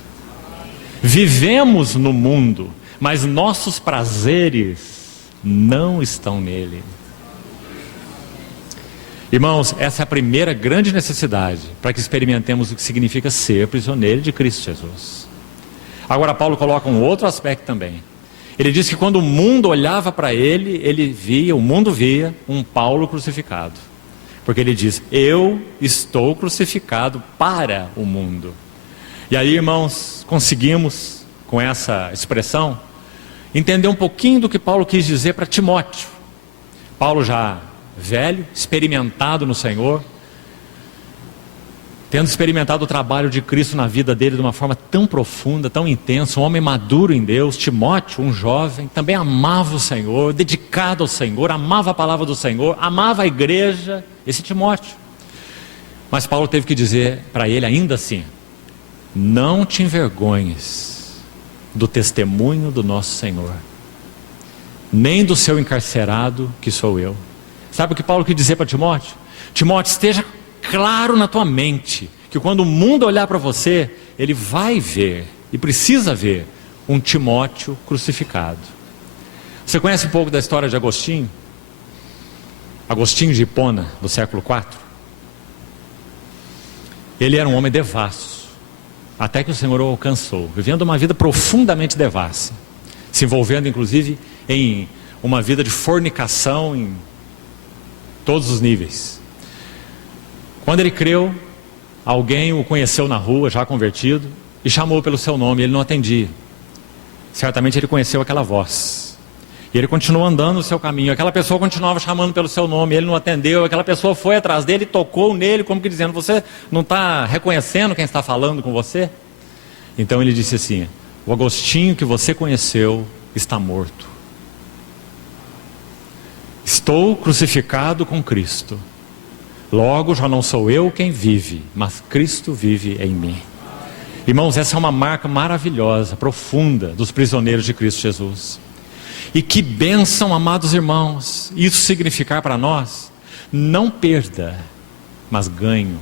Vivemos no mundo, mas nossos prazeres não estão nele. Irmãos, essa é a primeira grande necessidade para que experimentemos o que significa ser prisioneiro de Cristo Jesus. Agora Paulo coloca um outro aspecto também. Ele diz que quando o mundo olhava para ele, o mundo via um Paulo crucificado. Porque ele diz, eu estou crucificado para o mundo. E aí, irmãos, conseguimos, com essa expressão, entender um pouquinho do que Paulo quis dizer para Timóteo. Paulo já velho, experimentado no Senhor, tendo experimentado o trabalho de Cristo na vida dele de uma forma tão profunda, tão intensa, um homem maduro em Deus. Timóteo, um jovem, também amava o Senhor, dedicado ao Senhor, amava a palavra do Senhor, amava a igreja, esse Timóteo. Mas Paulo teve que dizer para ele ainda assim, não te envergonhes do testemunho do nosso Senhor, nem do seu encarcerado que sou eu. Sabe o que Paulo quis dizer para Timóteo? Timóteo, esteja claro na tua mente, que quando o mundo olhar para você, ele vai ver, e precisa ver, um Timóteo crucificado. Você conhece um pouco da história de Agostinho? Agostinho de Hipona, do século IV? Ele era um homem devasso, até que o Senhor o alcançou, vivendo uma vida profundamente devassa, se envolvendo inclusive em uma vida de fornicação em todos os níveis. Quando ele creu, alguém o conheceu na rua, já convertido, e chamou pelo seu nome, ele não atendia. Certamente ele conheceu aquela voz, e ele continuou andando no seu caminho. Aquela pessoa continuava chamando pelo seu nome, ele não atendeu. Aquela pessoa foi atrás dele e tocou nele, como que dizendo, você não está reconhecendo quem está falando com você? Então ele disse assim, o Agostinho que você conheceu está morto. Estou crucificado com Cristo. Logo já não sou eu quem vive, mas Cristo vive em mim. Irmãos, essa é uma marca maravilhosa, profunda dos prisioneiros de Cristo Jesus. E que bênção, amados irmãos, isso significar para nós, não perda, mas ganho.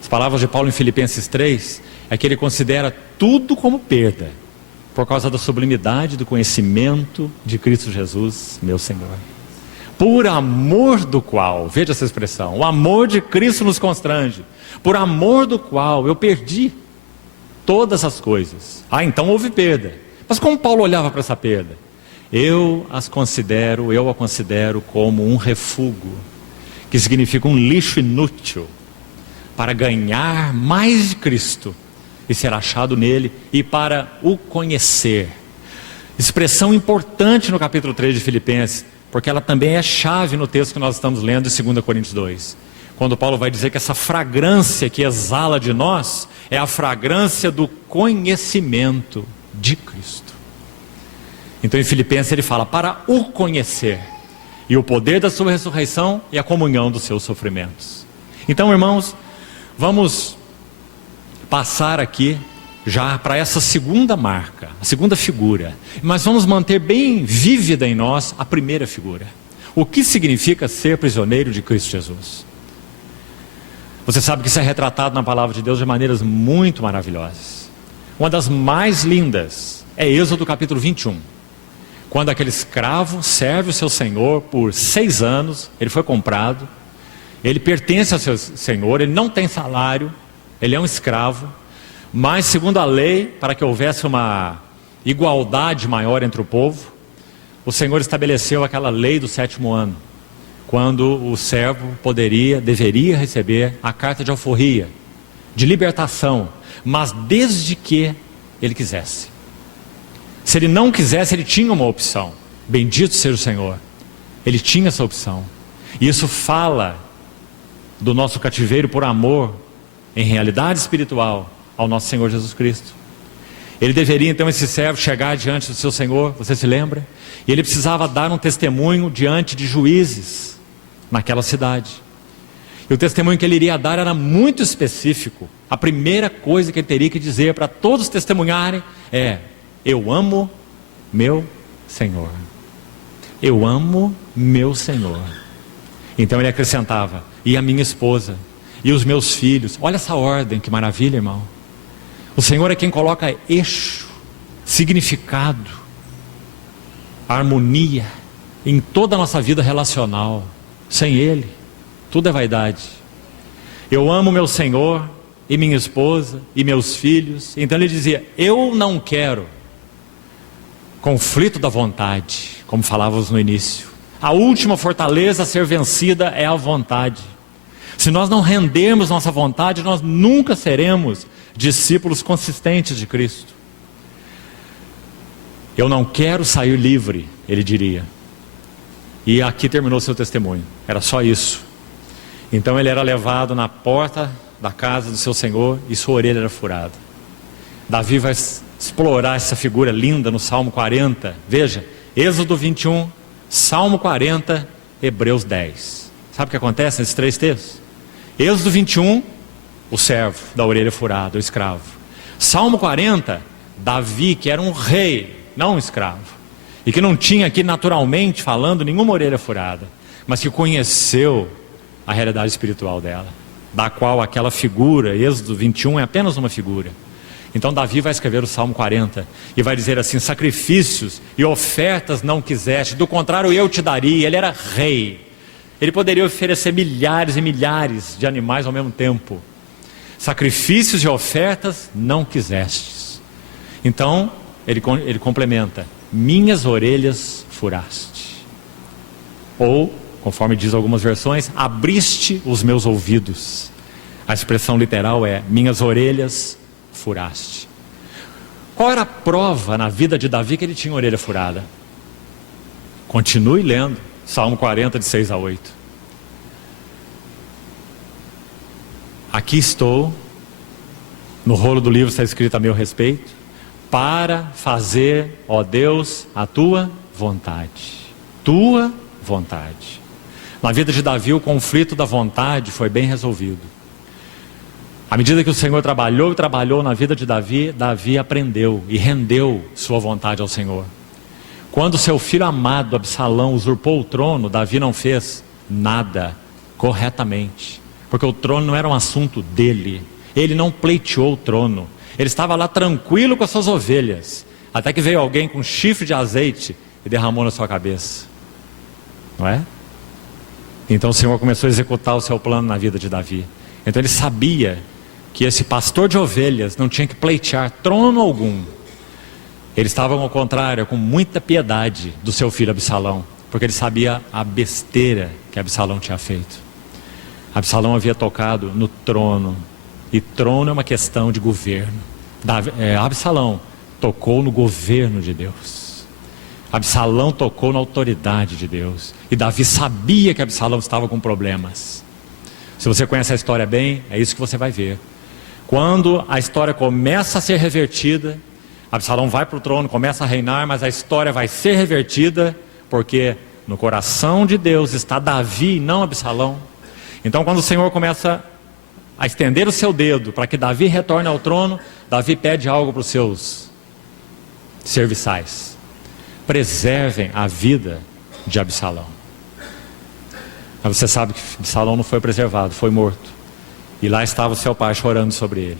As palavras de Paulo em Filipenses 3, é que ele considera tudo como perda, por causa da sublimidade do conhecimento de Cristo Jesus, meu Senhor. Por amor do qual, veja essa expressão, o amor de Cristo nos constrange, por amor do qual eu perdi todas as coisas. Então houve perda. Mas como Paulo olhava para essa perda? Eu a considero como um refúgio, que significa um lixo inútil, para ganhar mais de Cristo e ser achado nele e para o conhecer. Expressão importante no capítulo 3 de Filipenses, porque ela também é chave no texto que nós estamos lendo em 2 Coríntios 2. Quando Paulo vai dizer que essa fragrância que exala de nós é a fragrância do conhecimento de Cristo. Então em Filipenses ele fala, para o conhecer, e o poder da sua ressurreição e a comunhão dos seus sofrimentos. Então, irmãos, vamos passar aqui já para essa segunda marca, a segunda figura, mas vamos manter bem vívida em nós a primeira figura. O que significa ser prisioneiro de Cristo Jesus? Você sabe que isso é retratado na palavra de Deus de maneiras muito maravilhosas. Uma das mais lindas é Êxodo capítulo 21, quando aquele escravo serve o seu senhor por 6 anos, ele foi comprado, ele pertence ao seu senhor, ele não tem salário, ele é um escravo, mas segundo a lei, para que houvesse uma igualdade maior entre o povo, o Senhor estabeleceu aquela lei do 7º ano, quando o servo deveria receber a carta de alforria, de libertação, mas desde que ele quisesse. Se ele não quisesse, ele tinha uma opção. Bendito seja o Senhor, ele tinha essa opção. E isso fala do nosso cativeiro por amor, em realidade espiritual, ao nosso Senhor Jesus Cristo. Ele deveria então, esse servo, chegar diante do seu Senhor, você se lembra? E ele precisava dar um testemunho diante de juízes naquela cidade. E o testemunho que ele iria dar era muito específico. A primeira coisa que ele teria que dizer para todos testemunharem é: eu amo meu Senhor. Eu amo meu Senhor. Então ele acrescentava: e a minha esposa, e os meus filhos. Olha essa ordem, que maravilha, irmão. O Senhor é quem coloca eixo, significado, harmonia em toda a nossa vida relacional. Sem Ele, tudo é vaidade. Eu amo meu Senhor e minha esposa e meus filhos. Então ele dizia, eu não quero conflito da vontade, como falávamos no início. A última fortaleza a ser vencida é a vontade. Se nós não rendermos nossa vontade, nós nunca seremos discípulos consistentes de Cristo. Eu não quero sair livre, ele diria. E aqui terminou seu testemunho, era só isso. Então ele era levado na porta da casa do seu Senhor e sua orelha era furada. Davi vai explorar essa figura linda no Salmo 40. Veja, Êxodo 21, Salmo 40, Hebreus 10. Sabe o que acontece nesses três textos? Êxodo 21, o servo da orelha furada, o escravo. Salmo 40, Davi, que era um rei, não um escravo, e que não tinha aqui naturalmente falando nenhuma orelha furada, mas que conheceu a realidade espiritual dela, da qual aquela figura, Êxodo 21, é apenas uma figura. Então Davi vai escrever o Salmo 40 e vai dizer assim, sacrifícios e ofertas não quiseste, do contrário eu te daria. Ele era rei, ele poderia oferecer milhares e milhares de animais ao mesmo tempo. Sacrifícios e ofertas não quisestes. Então ele complementa, minhas orelhas furaste. Ou, conforme diz algumas versões, abriste os meus ouvidos. A expressão literal é, minhas orelhas furaste. Qual era a prova na vida de Davi que ele tinha orelha furada? Continue lendo, Salmo 40, de 6 a 8. Aqui estou, no rolo do livro está escrito a meu respeito, para fazer, ó Deus, a tua vontade. Tua vontade. Na vida de Davi, o conflito da vontade foi bem resolvido. À medida que o Senhor trabalhou e trabalhou na vida de Davi, Davi aprendeu e rendeu sua vontade ao Senhor. Quando seu filho amado Absalão usurpou o trono, Davi não fez nada corretamente, porque o trono não era um assunto dele. Ele não pleiteou o trono. Ele estava lá tranquilo com as suas ovelhas, até que veio alguém com chifre de azeite e derramou na sua cabeça. Não é? Então o Senhor começou a executar o seu plano na vida de Davi. Então ele sabia que esse pastor de ovelhas não tinha que pleitear trono algum. Ele estava ao contrário, com muita piedade do seu filho Absalão, porque ele sabia a besteira que Absalão tinha feito. Absalão havia tocado no trono, e trono é uma questão de governo. Absalão tocou no governo de Deus. Absalão tocou na autoridade de Deus. E Davi sabia que Absalão estava com problemas. Se você conhece a história bem, é isso que você vai ver. Quando a história começa a ser revertida, Absalão vai para o trono, começa a reinar, mas a história vai ser revertida, porque no coração de Deus está Davi e não Absalão. Então quando o Senhor começa a estender o seu dedo para que Davi retorne ao trono, Davi pede algo para os seus serviçais: preservem a vida de Absalão. Mas você sabe que Absalão não foi preservado, foi morto. E lá estava o seu pai chorando sobre ele.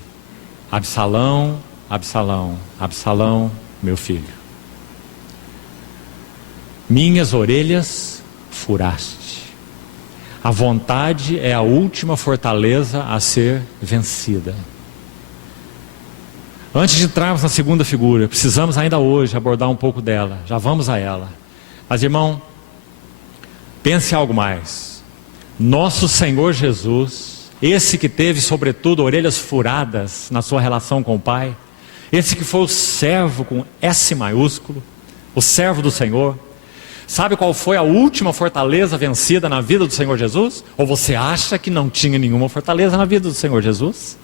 Absalão, Absalão, Absalão, meu filho, minhas orelhas furaste. A vontade é a última fortaleza a ser vencida. Antes de entrarmos na segunda figura, precisamos ainda hoje abordar um pouco dela. Já vamos a ela. Mas irmão, pense algo mais. Nosso Senhor Jesus, esse que teve sobretudo orelhas furadas na sua relação com o Pai, esse que foi o servo com S maiúsculo, o servo do Senhor, sabe qual foi a última fortaleza vencida na vida do Senhor Jesus? Ou você acha que não tinha nenhuma fortaleza na vida do Senhor Jesus?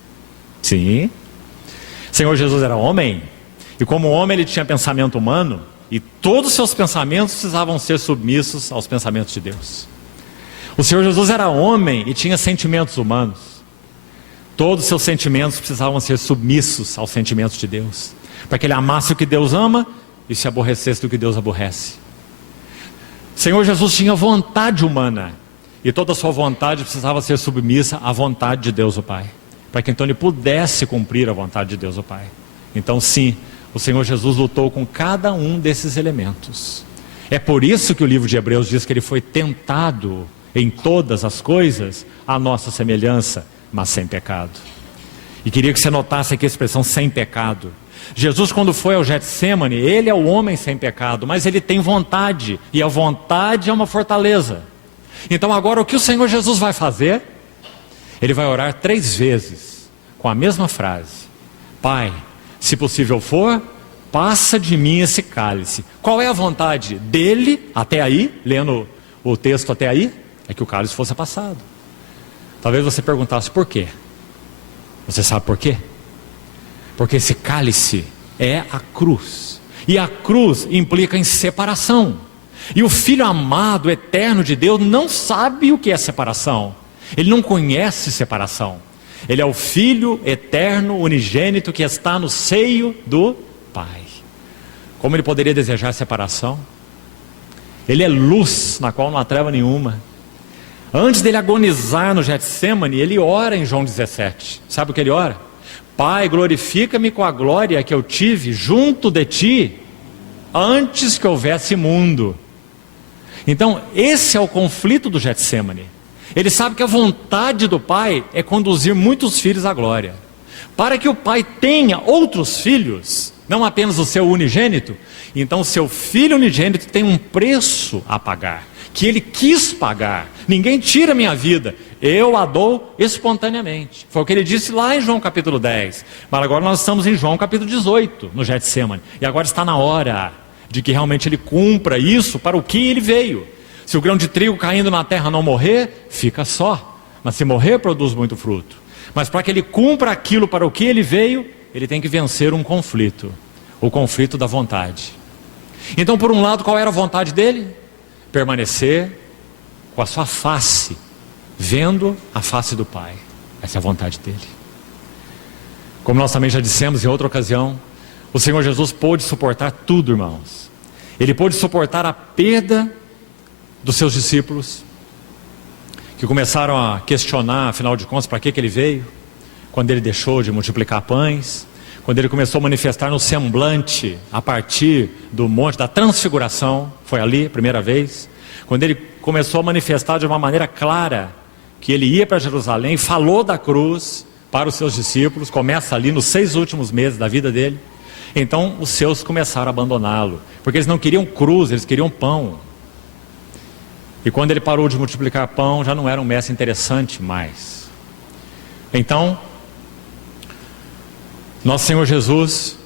Sim. O Senhor Jesus era homem, e como homem ele tinha pensamento humano, e todos os seus pensamentos precisavam ser submissos aos pensamentos de Deus. O Senhor Jesus era homem e tinha sentimentos humanos. Todos os seus sentimentos precisavam ser submissos aos sentimentos de Deus, para que ele amasse o que Deus ama e se aborrecesse do que Deus aborrece. O Senhor Jesus tinha vontade humana, e toda a sua vontade precisava ser submissa à vontade de Deus o Pai. para que então ele pudesse cumprir a vontade de Deus o Pai. Então sim, o Senhor Jesus lutou com cada um desses elementos. É por isso que o livro de Hebreus diz que ele foi tentado em todas as coisas à nossa semelhança, mas sem pecado. E queria que você notasse aqui a expressão sem pecado. Jesus, quando foi ao Getsemane, ele é o homem sem pecado, mas ele tem vontade, e a vontade é uma fortaleza. Então agora o que o Senhor Jesus vai fazer? Ele vai orar 3 vezes, com a mesma frase: Pai, se possível for, passa de mim esse cálice. Qual é a vontade dele até aí, lendo o texto até aí? É que o cálice fosse passado. Talvez você perguntasse por quê? Você sabe por quê? Porque esse cálice é a cruz, e a cruz implica em separação, e o Filho amado, eterno de Deus não sabe o que é separação. Ele não conhece separação. Ele é o Filho eterno, unigênito, que está no seio do Pai. Como ele poderia desejar separação? Ele é luz, na qual não há treva nenhuma. Antes dele agonizar no Getsemane, ele ora em João 17. Sabe o que ele ora? Pai, glorifica-me com a glória que eu tive junto de ti, antes que houvesse mundo. Então, esse é o conflito do Getsemane. Ele sabe que a vontade do Pai é conduzir muitos filhos à glória. Para que o Pai tenha outros filhos, não apenas o seu unigênito, então o seu filho unigênito tem um preço a pagar, que ele quis pagar. Ninguém tira minha vida, eu a dou espontaneamente. Foi o que ele disse lá em João capítulo 10. Mas agora nós estamos em João capítulo 18, no Getsemane. E agora está na hora de que realmente ele cumpra isso para o que ele veio. Se o grão de trigo caindo na terra não morrer, fica só. Mas se morrer, produz muito fruto. Mas para que ele cumpra aquilo para o que ele veio, ele tem que vencer um conflito. O conflito da vontade. Então, por um lado, qual era a vontade dele? Permanecer com a sua face, vendo a face do Pai. Essa é a vontade dele. Como nós também já dissemos em outra ocasião, o Senhor Jesus pôde suportar tudo, irmãos. Ele pôde suportar a perda dos seus discípulos, que começaram a questionar, afinal de contas, para que ele veio, quando ele deixou de multiplicar pães, quando ele começou a manifestar no semblante, a partir do monte da transfiguração, foi ali a primeira vez, quando ele começou a manifestar de uma maneira clara, que ele ia para Jerusalém, falou da cruz para os seus discípulos, começa ali nos 6 últimos meses da vida dele. Então os seus começaram a abandoná-lo, porque eles não queriam cruz, eles queriam pão. E quando ele parou de multiplicar pão, já não era um mestre interessante mais. Então, nosso Senhor Jesus,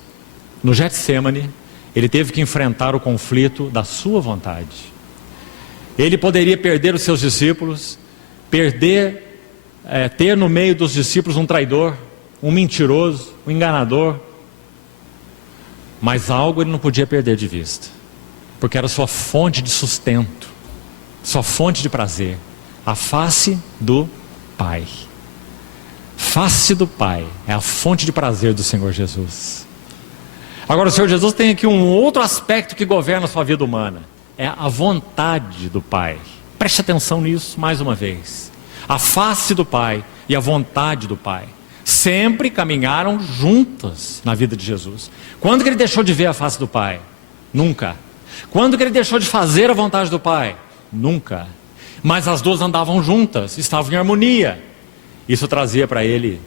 no Getsemane, ele teve que enfrentar o conflito da sua vontade. Ele poderia perder os seus discípulos, ter no meio dos discípulos um traidor, um mentiroso, um enganador. Mas algo ele não podia perder de vista, porque era sua fonte de sustento, sua fonte de prazer, a face do Pai. Face do Pai é a fonte de prazer do Senhor Jesus. Agora o Senhor Jesus tem aqui um outro aspecto que governa a sua vida humana, é a vontade do Pai. Preste atenção nisso mais uma vez. A face do Pai e a vontade do Pai sempre caminharam juntas na vida de Jesus. Quando que ele deixou de ver a face do Pai? Nunca. Quando que ele deixou de fazer a vontade do Pai? Nunca. Mas as duas andavam juntas, estavam em harmonia. Isso trazia para ele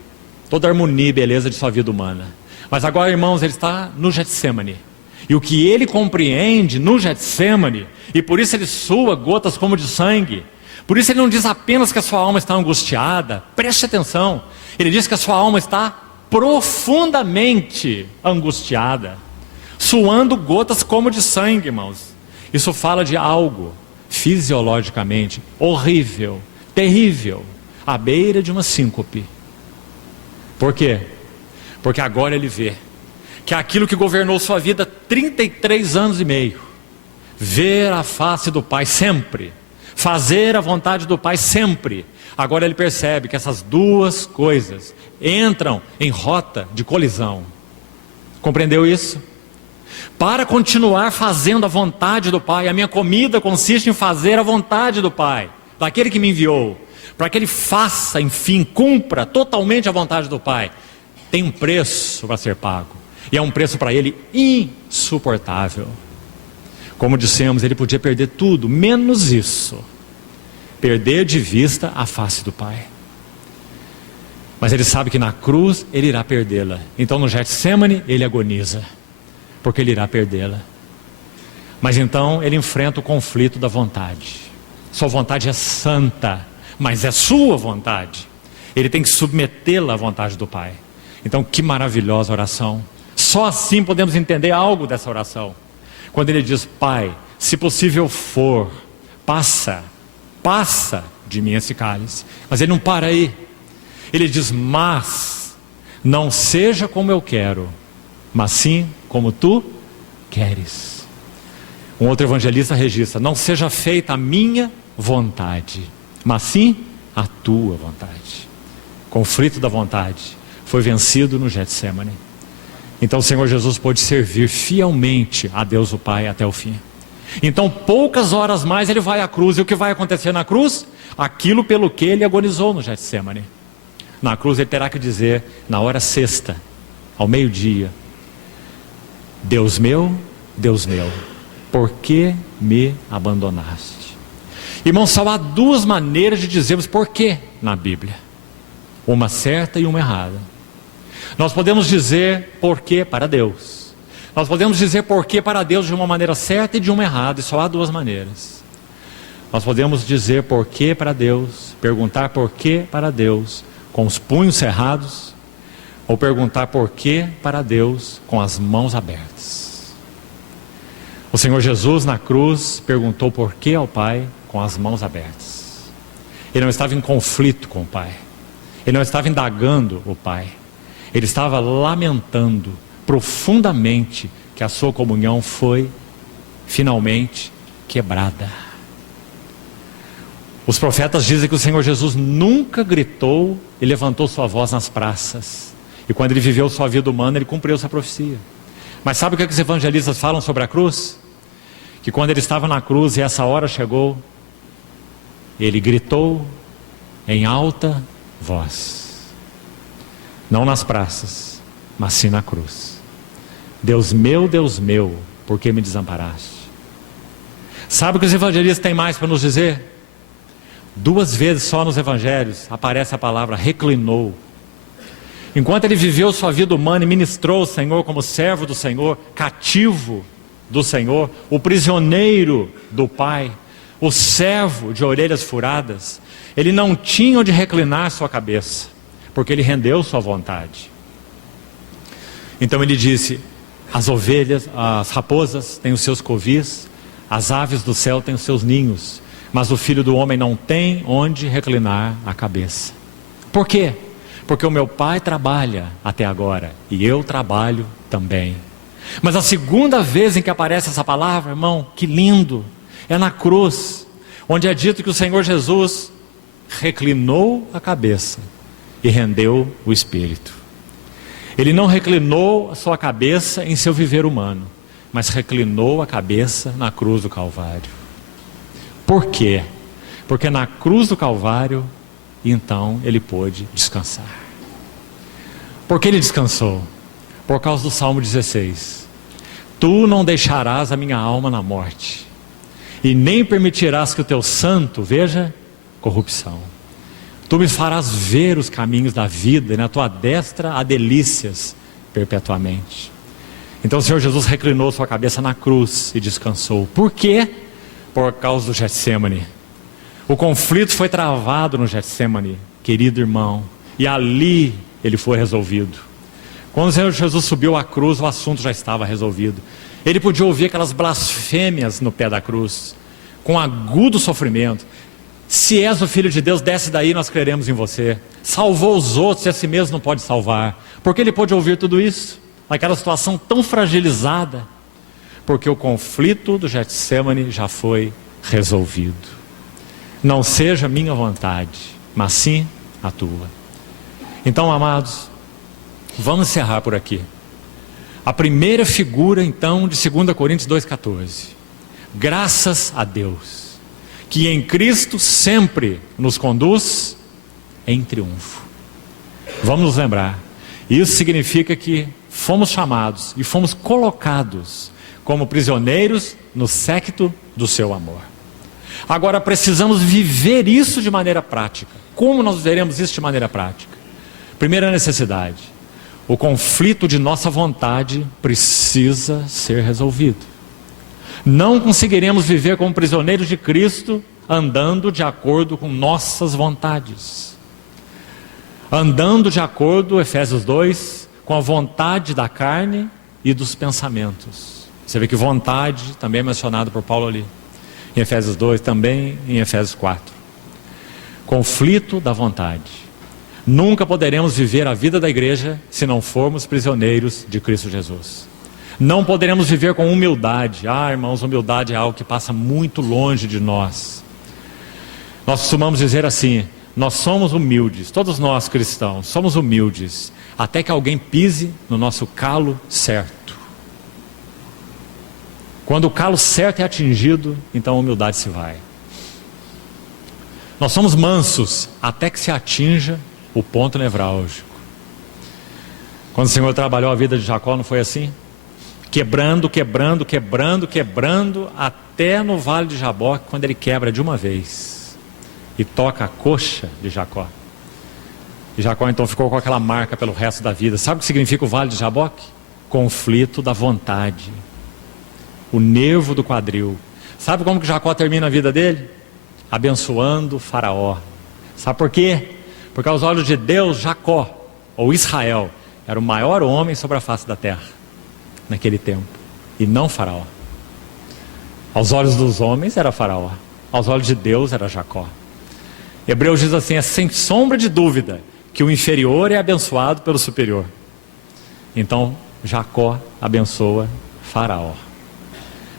toda a harmonia e beleza de sua vida humana. Mas agora, irmãos, ele está no Getsemane. E o que ele compreende no Getsemane, e por isso ele sua gotas como de sangue, por isso ele não diz apenas que a sua alma está angustiada, preste atenção, ele diz que a sua alma está profundamente angustiada, suando gotas como de sangue, irmãos. Isso fala de algo fisiologicamente horrível, terrível, à beira de uma síncope. Por quê? Porque agora ele vê que aquilo que governou sua vida 33 anos e meio, ver a face do Pai sempre, fazer a vontade do Pai sempre, agora ele percebe que essas duas coisas entram em rota de colisão. Compreendeu isso? Para continuar fazendo a vontade do Pai, a minha comida consiste em fazer a vontade do Pai, daquele que me enviou. para que ele faça, enfim, cumpra totalmente a vontade do Pai, tem um preço para ser pago. E é um preço para ele insuportável. Como dissemos, ele podia perder tudo, menos isso. Perder de vista a face do Pai. Mas ele sabe que na cruz ele irá perdê-la. Então no Getsemane ele agoniza, porque ele irá perdê-la. Mas então ele enfrenta o conflito da vontade. Sua vontade é santa, mas é sua vontade. Ele tem que submetê-la à vontade do Pai. Então que maravilhosa oração. Só assim podemos entender algo dessa oração. Quando ele diz: Pai, se possível for, passa de mim esse cálice. Mas ele não para aí. Ele diz: mas não seja como eu quero, mas sim como tu queres. Um outro evangelista registra: não seja feita a minha vontade, mas sim a tua vontade. Conflito da vontade foi vencido no Getsemane. Então o Senhor Jesus pôde servir fielmente a Deus o Pai até o fim. Então poucas horas mais ele vai à cruz. E o que vai acontecer na cruz? Aquilo pelo que ele agonizou no Getsemane. Na cruz ele terá que dizer, na hora sexta, ao meio-dia: Deus meu, por que me abandonaste? Irmãos, só há duas maneiras de dizermos porquê na Bíblia. Uma certa e uma errada. Nós podemos dizer porquê para Deus. Nós podemos dizer porquê para Deus de uma maneira certa e de uma errada. E só há duas maneiras. Nós podemos dizer porquê para Deus, perguntar porquê para Deus com os punhos cerrados, ou perguntar porquê para Deus com as mãos abertas. O Senhor Jesus na cruz perguntou porquê ao Pai com as mãos abertas. Ele não estava em conflito com o Pai. Ele não estava indagando o Pai. Ele estava lamentando profundamente que a sua comunhão foi finalmente quebrada. Os profetas dizem que o Senhor Jesus nunca gritou e levantou sua voz nas praças. E quando ele viveu sua vida humana, ele cumpriu essa profecia. Mas sabe o que os evangelistas falam sobre a cruz? Que quando ele estava na cruz e essa hora chegou, ele gritou em alta voz. Não nas praças, mas sim na cruz: Deus meu, por que me desamparaste? Sabe o que os evangelistas têm mais para nos dizer? 2 vezes só nos evangelhos aparece a palavra reclinou. Enquanto ele viveu sua vida humana e ministrou o Senhor como servo do Senhor, cativo do Senhor, o prisioneiro do Pai, o servo de orelhas furadas, ele não tinha onde reclinar sua cabeça, porque ele rendeu sua vontade. Então ele disse: as ovelhas, as raposas têm os seus covis, as aves do céu têm os seus ninhos, mas o Filho do Homem não tem onde reclinar a cabeça. Por quê? Porque o meu Pai trabalha até agora, e eu trabalho também. Mas a segunda vez em que aparece essa palavra, irmão, que lindo, é na cruz, onde é dito que o Senhor Jesus reclinou a cabeça e rendeu o espírito. Ele não reclinou a sua cabeça em seu viver humano, mas reclinou a cabeça na cruz do Calvário. Por quê? Porque na cruz do Calvário, então, ele pôde descansar. Por que ele descansou? Por causa do Salmo 16. Tu não deixarás a minha alma na morte, e nem permitirás que o teu santo veja corrupção. Tu me farás ver os caminhos da vida, e na tua destra há delícias perpetuamente. Então o Senhor Jesus reclinou sua cabeça na cruz e descansou. Por quê? Por causa do Getsemane. O conflito foi travado no Getsemane, querido irmão, e ali ele foi resolvido. Quando o Senhor Jesus subiu à cruz, o assunto já estava resolvido. Ele podia ouvir aquelas blasfêmias no pé da cruz, com agudo sofrimento: se és o Filho de Deus, desce daí, nós creremos em você. Salvou os outros e a si mesmo não pode salvar. Por que ele pôde ouvir tudo isso? Naquela situação tão fragilizada? Porque o conflito do Getsemane já foi resolvido. Não seja minha vontade, mas sim a tua. Então, amados, vamos encerrar por aqui. A primeira figura, então, de 2 Coríntios 2,14. Graças a Deus, que em Cristo sempre nos conduz em triunfo. Vamos nos lembrar, isso significa que fomos chamados e fomos colocados como prisioneiros no séquito do seu amor. Agora precisamos viver isso de maneira prática. Como nós veremos isso de maneira prática? Primeira necessidade: o conflito de nossa vontade precisa ser resolvido. Não conseguiremos viver como prisioneiros de Cristo andando de acordo com nossas vontades. Andando de acordo, Efésios 2, com a vontade da carne e dos pensamentos. Você vê que vontade também é mencionado por Paulo ali. Em Efésios 2, também em Efésios 4. Conflito da vontade. Nunca poderemos viver a vida da igreja se não formos prisioneiros de Cristo Jesus. Não poderemos viver com humildade. Irmãos, humildade é algo que passa muito longe de nós. Nós costumamos dizer assim: nós somos humildes, todos nós cristãos somos humildes, até que alguém pise no nosso calo certo. Quando o calo certo é atingido, então a humildade se vai. Nós somos mansos até que se atinja o ponto nevrálgico. Quando o Senhor trabalhou a vida de Jacó, não foi assim? Quebrando, até no vale de Jaboque, quando ele quebra de uma vez e toca a coxa de Jacó. E Jacó então ficou com aquela marca pelo resto da vida. Sabe o que significa o vale de Jaboque? Conflito da vontade. O nervo do quadril. Sabe como que Jacó termina a vida dele? Abençoando Faraó. Sabe por quê? Porque aos olhos de Deus, Jacó, ou Israel, era o maior homem sobre a face da terra, naquele tempo, e não Faraó. Aos olhos dos homens era Faraó, aos olhos de Deus era Jacó. Hebreus diz assim: é sem sombra de dúvida que o inferior é abençoado pelo superior. Então Jacó abençoa Faraó,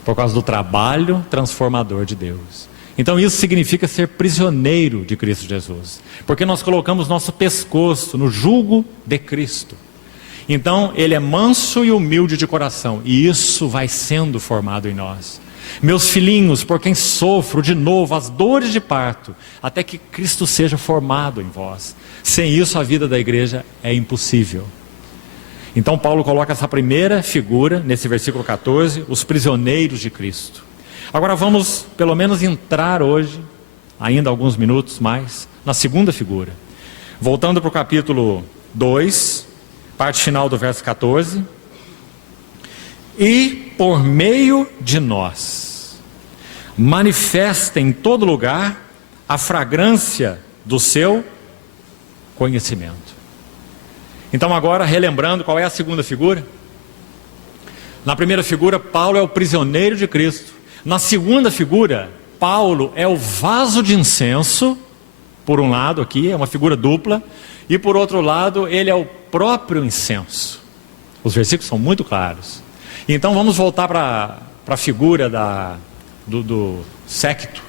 por causa do trabalho transformador de Deus. Então isso significa ser prisioneiro de Cristo Jesus, porque nós colocamos nosso pescoço no jugo de Cristo. Então ele é manso e humilde de coração, e isso vai sendo formado em nós. Meus filhinhos, por quem sofro de novo as dores de parto, até que Cristo seja formado em vós. Sem isso a vida da igreja é impossível. Então Paulo coloca essa primeira figura nesse versículo 14, os prisioneiros de Cristo. Agora vamos pelo menos entrar hoje, ainda alguns minutos mais, na segunda figura. Voltando para o capítulo 2, parte final do verso 14. E por meio de nós, manifesta em todo lugar a fragrância do seu conhecimento. Então agora, relembrando, qual é a segunda figura? Na primeira figura, Paulo é o prisioneiro de Cristo. Na segunda figura, Paulo é o vaso de incenso, por um lado aqui, é uma figura dupla, e por outro lado, ele é o próprio incenso. Os versículos são muito claros. Então vamos voltar para a figura do séquito,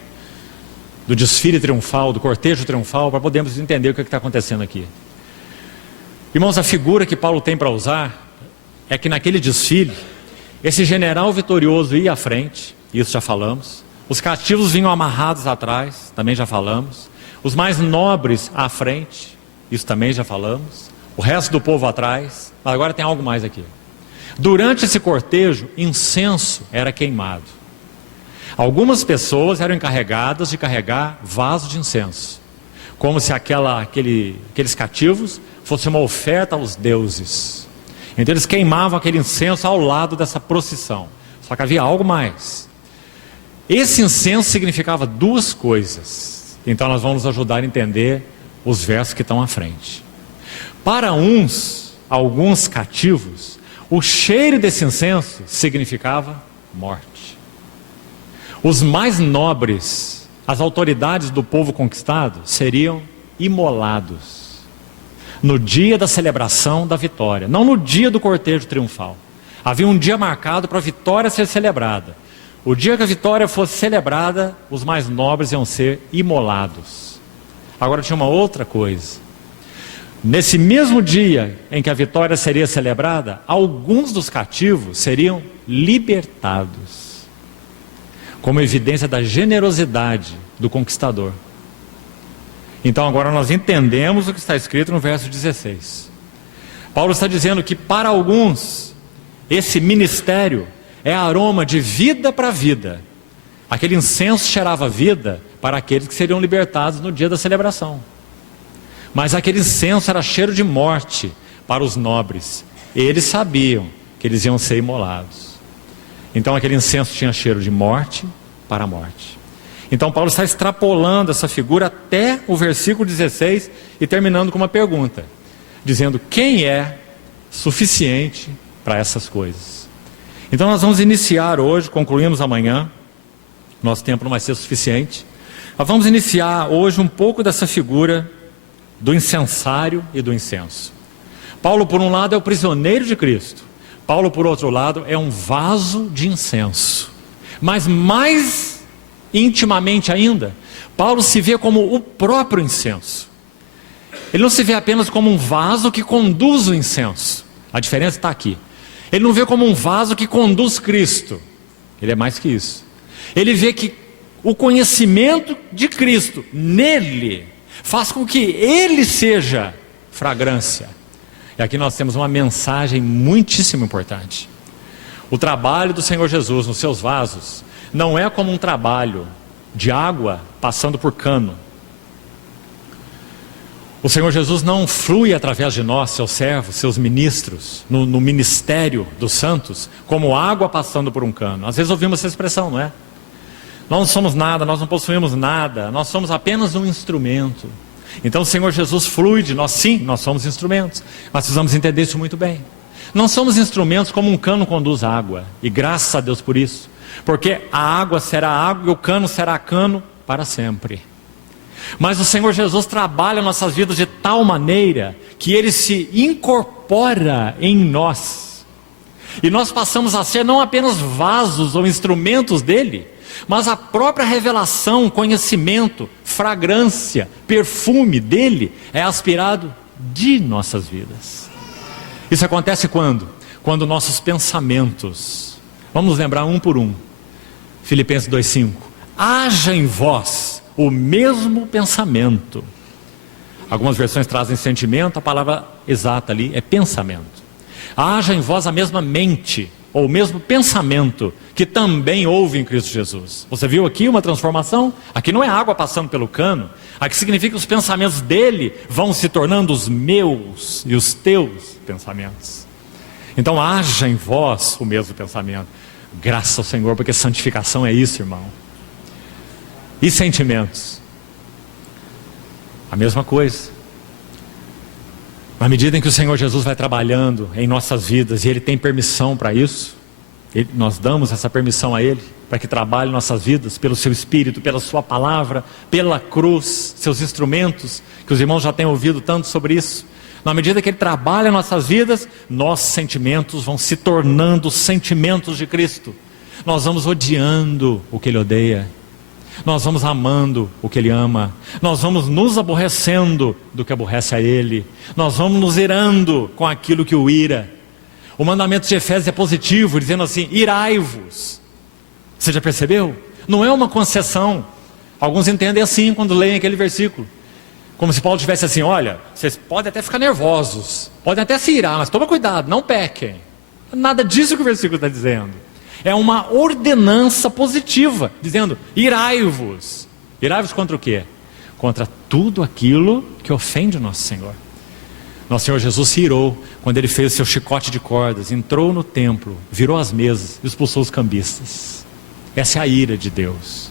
do desfile triunfal, do cortejo triunfal, para podermos entender o que está acontecendo aqui. Irmãos, a figura que Paulo tem para usar é que naquele desfile, esse general vitorioso ia à frente, isso já falamos. Os cativos vinham amarrados atrás, também já falamos. Os mais nobres à frente, isso também já falamos. O resto do povo atrás. Mas agora tem algo mais aqui. Durante esse cortejo, incenso era queimado. Algumas pessoas eram encarregadas de carregar vasos de incenso, como se aqueles cativos fossem uma oferta aos deuses. Então eles queimavam aquele incenso ao lado dessa procissão. Só que havia algo mais. Esse incenso significava duas coisas. Então nós vamos nos ajudar a entender os versos que estão à frente. Para alguns cativos, o cheiro desse incenso significava morte. Os mais nobres, as autoridades do povo conquistado, seriam imolados no dia da celebração da vitória, não no dia do cortejo triunfal. Havia um dia marcado para a vitória ser celebrada. O dia que a vitória fosse celebrada, os mais nobres iam ser imolados. Agora tinha uma outra coisa. Nesse mesmo dia em que a vitória seria celebrada, alguns dos cativos seriam libertados, como evidência da generosidade do conquistador. Então agora nós entendemos o que está escrito no verso 16. Paulo está dizendo que para alguns esse ministério é aroma de vida para vida. Aquele incenso cheirava vida para aqueles que seriam libertados no dia da celebração. Mas aquele incenso era cheiro de morte para os nobres. Eles sabiam que eles iam ser imolados. Então aquele incenso tinha cheiro de morte para a morte. Então Paulo está extrapolando essa figura até o versículo 16 e terminando com uma pergunta, dizendo: quem é suficiente para essas coisas? Então nós vamos iniciar hoje, concluímos amanhã, nosso tempo não vai ser suficiente. Nós vamos iniciar hoje um pouco dessa figura do incensário e do incenso. Paulo, por um lado, é o prisioneiro de Cristo. Paulo, por outro lado, é um vaso de incenso. Mas mais intimamente ainda, Paulo se vê como o próprio incenso. Ele não se vê apenas como um vaso que conduz o incenso. A diferença está aqui. Ele não vê como um vaso que conduz Cristo. Ele é mais que isso. Ele vê que o conhecimento de Cristo nele faz com que ele seja fragrância. E aqui nós temos uma mensagem muitíssimo importante. O trabalho do Senhor Jesus nos seus vasos não é como um trabalho de água passando por cano. O Senhor Jesus não flui através de nós, seus servos, seus ministros, no ministério dos santos, como água passando por um cano. Às vezes ouvimos essa expressão, não é? Nós não somos nada, nós não possuímos nada, nós somos apenas um instrumento. Então o Senhor Jesus flui de nós, sim, nós somos instrumentos, mas precisamos entender isso muito bem. Não somos instrumentos como um cano conduz água, e graças a Deus por isso, porque a água será água e o cano será cano para sempre. Mas o Senhor Jesus trabalha nossas vidas de tal maneira que Ele se incorpora em nós, e nós passamos a ser não apenas vasos ou instrumentos dEle, mas a própria revelação, conhecimento, fragrância, perfume dele é aspirado de nossas vidas. Isso acontece quando? Quando nossos pensamentos, vamos lembrar um por um, Filipenses 2,5, haja em vós o mesmo pensamento. Algumas versões trazem sentimento, a palavra exata ali é pensamento. Haja em vós a mesma mente, ou o mesmo pensamento que também houve em Cristo Jesus. Você viu aqui uma transformação? Aqui não é água passando pelo cano. Aqui significa que os pensamentos dele vão se tornando os meus e os teus pensamentos. Então haja em vós o mesmo pensamento. Graças ao Senhor, porque santificação é isso, irmão. E sentimentos? A mesma coisa. Na medida em que o Senhor Jesus vai trabalhando em nossas vidas e Ele tem permissão para isso, nós damos essa permissão a Ele, para que trabalhe nossas vidas pelo Seu Espírito, pela Sua Palavra, pela cruz, seus instrumentos, que os irmãos já têm ouvido tanto sobre isso. Na medida que Ele trabalha nossas vidas, nossos sentimentos vão se tornando sentimentos de Cristo. Nós vamos odiando o que Ele odeia. Nós vamos amando o que Ele ama. Nós vamos nos aborrecendo do que aborrece a Ele. Nós vamos nos irando com aquilo que o ira. O mandamento de Efésios é positivo, dizendo assim: irai-vos. Você já percebeu? Não é uma concessão. Alguns entendem assim quando leem aquele versículo, como se Paulo tivesse assim: olha, vocês podem até ficar nervosos, podem até se irar, mas toma cuidado, não pequem. Nada disso que o versículo está dizendo. É uma ordenança positiva, dizendo: irai-vos. Irai-vos contra o quê? Contra tudo aquilo que ofende o nosso Senhor. Nosso Senhor Jesus se irou quando Ele fez o seu chicote de cordas, entrou no templo, virou as mesas e expulsou os cambistas. Essa é a ira de Deus.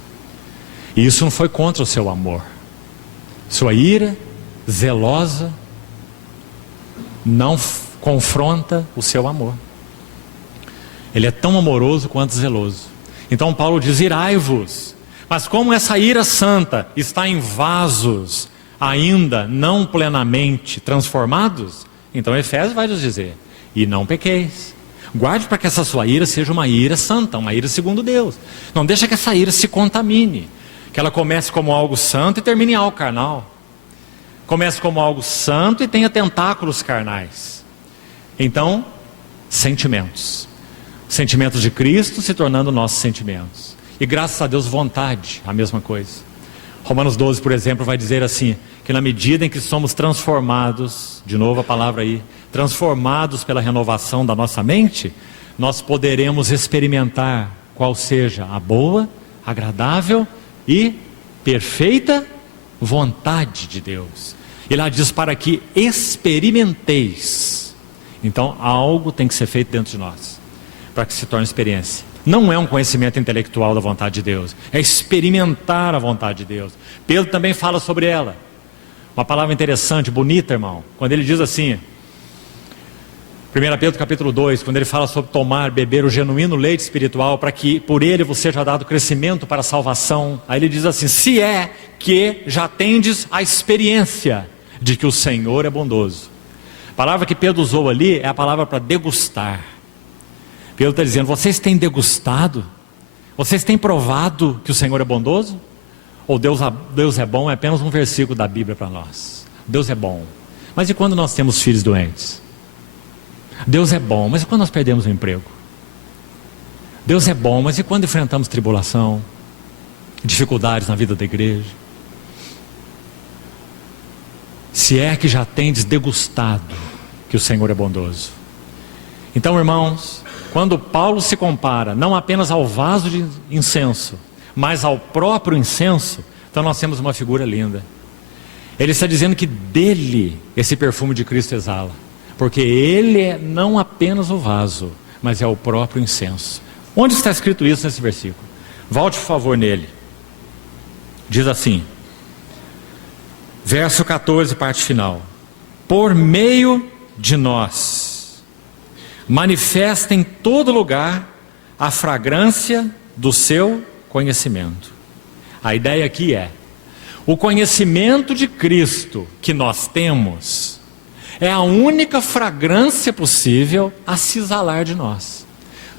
E isso não foi contra o seu amor. Sua ira zelosa não confronta o seu amor. Ele é tão amoroso quanto zeloso. Então Paulo diz: irai-vos. Mas como essa ira santa está em vasos ainda não plenamente transformados, então Efésios vai nos dizer: e não pequeis. Guarde para que essa sua ira seja uma ira santa, uma ira segundo Deus. Não deixa que essa ira se contamine, que ela comece como algo santo e termine em algo carnal. Comece como algo santo e tenha tentáculos carnais. Então, sentimentos. Sentimentos de Cristo se tornando nossos sentimentos. E graças a Deus, vontade, a mesma coisa. Romanos 12, por exemplo, vai dizer assim, que na medida em que somos transformados, de novo a palavra aí, transformados pela renovação da nossa mente, nós poderemos experimentar qual seja a boa, agradável e perfeita vontade de Deus. E lá diz para que experimenteis. Então algo tem que ser feito dentro de nós, para que se torne experiência. Não é um conhecimento intelectual da vontade de Deus, é experimentar a vontade de Deus. Pedro também fala sobre ela. Uma palavra interessante, bonita, irmão, quando ele diz assim, 1 Pedro capítulo 2, quando ele fala sobre tomar, beber o genuíno leite espiritual, para que por ele vos seja dado crescimento para a salvação. Aí ele diz assim, se é que já tendes a experiência de que o Senhor é bondoso. A palavra que Pedro usou ali é a palavra para degustar. Pedro está dizendo, vocês têm degustado? Vocês têm provado que o Senhor é bondoso? Ou Deus é bom é apenas um versículo da Bíblia para nós? Deus é bom. Mas e quando nós temos filhos doentes? Deus é bom, mas e quando nós perdemos o emprego? Deus é bom, mas e quando enfrentamos tribulação, dificuldades na vida da igreja? Se é que já tendes degustado que o Senhor é bondoso. Então, irmãos, quando Paulo se compara não apenas ao vaso de incenso, mas ao próprio incenso, então nós temos uma figura linda. Ele está dizendo que dele esse perfume de Cristo exala, porque ele é não apenas o vaso, mas é o próprio incenso. Onde está escrito isso nesse versículo? Volte por favor nele. Diz assim, verso 14, parte final: por meio de nós manifesta em todo lugar a fragrância do seu conhecimento. A ideia aqui é, o conhecimento de Cristo que nós temos é a única fragrância possível a se exalar de nós.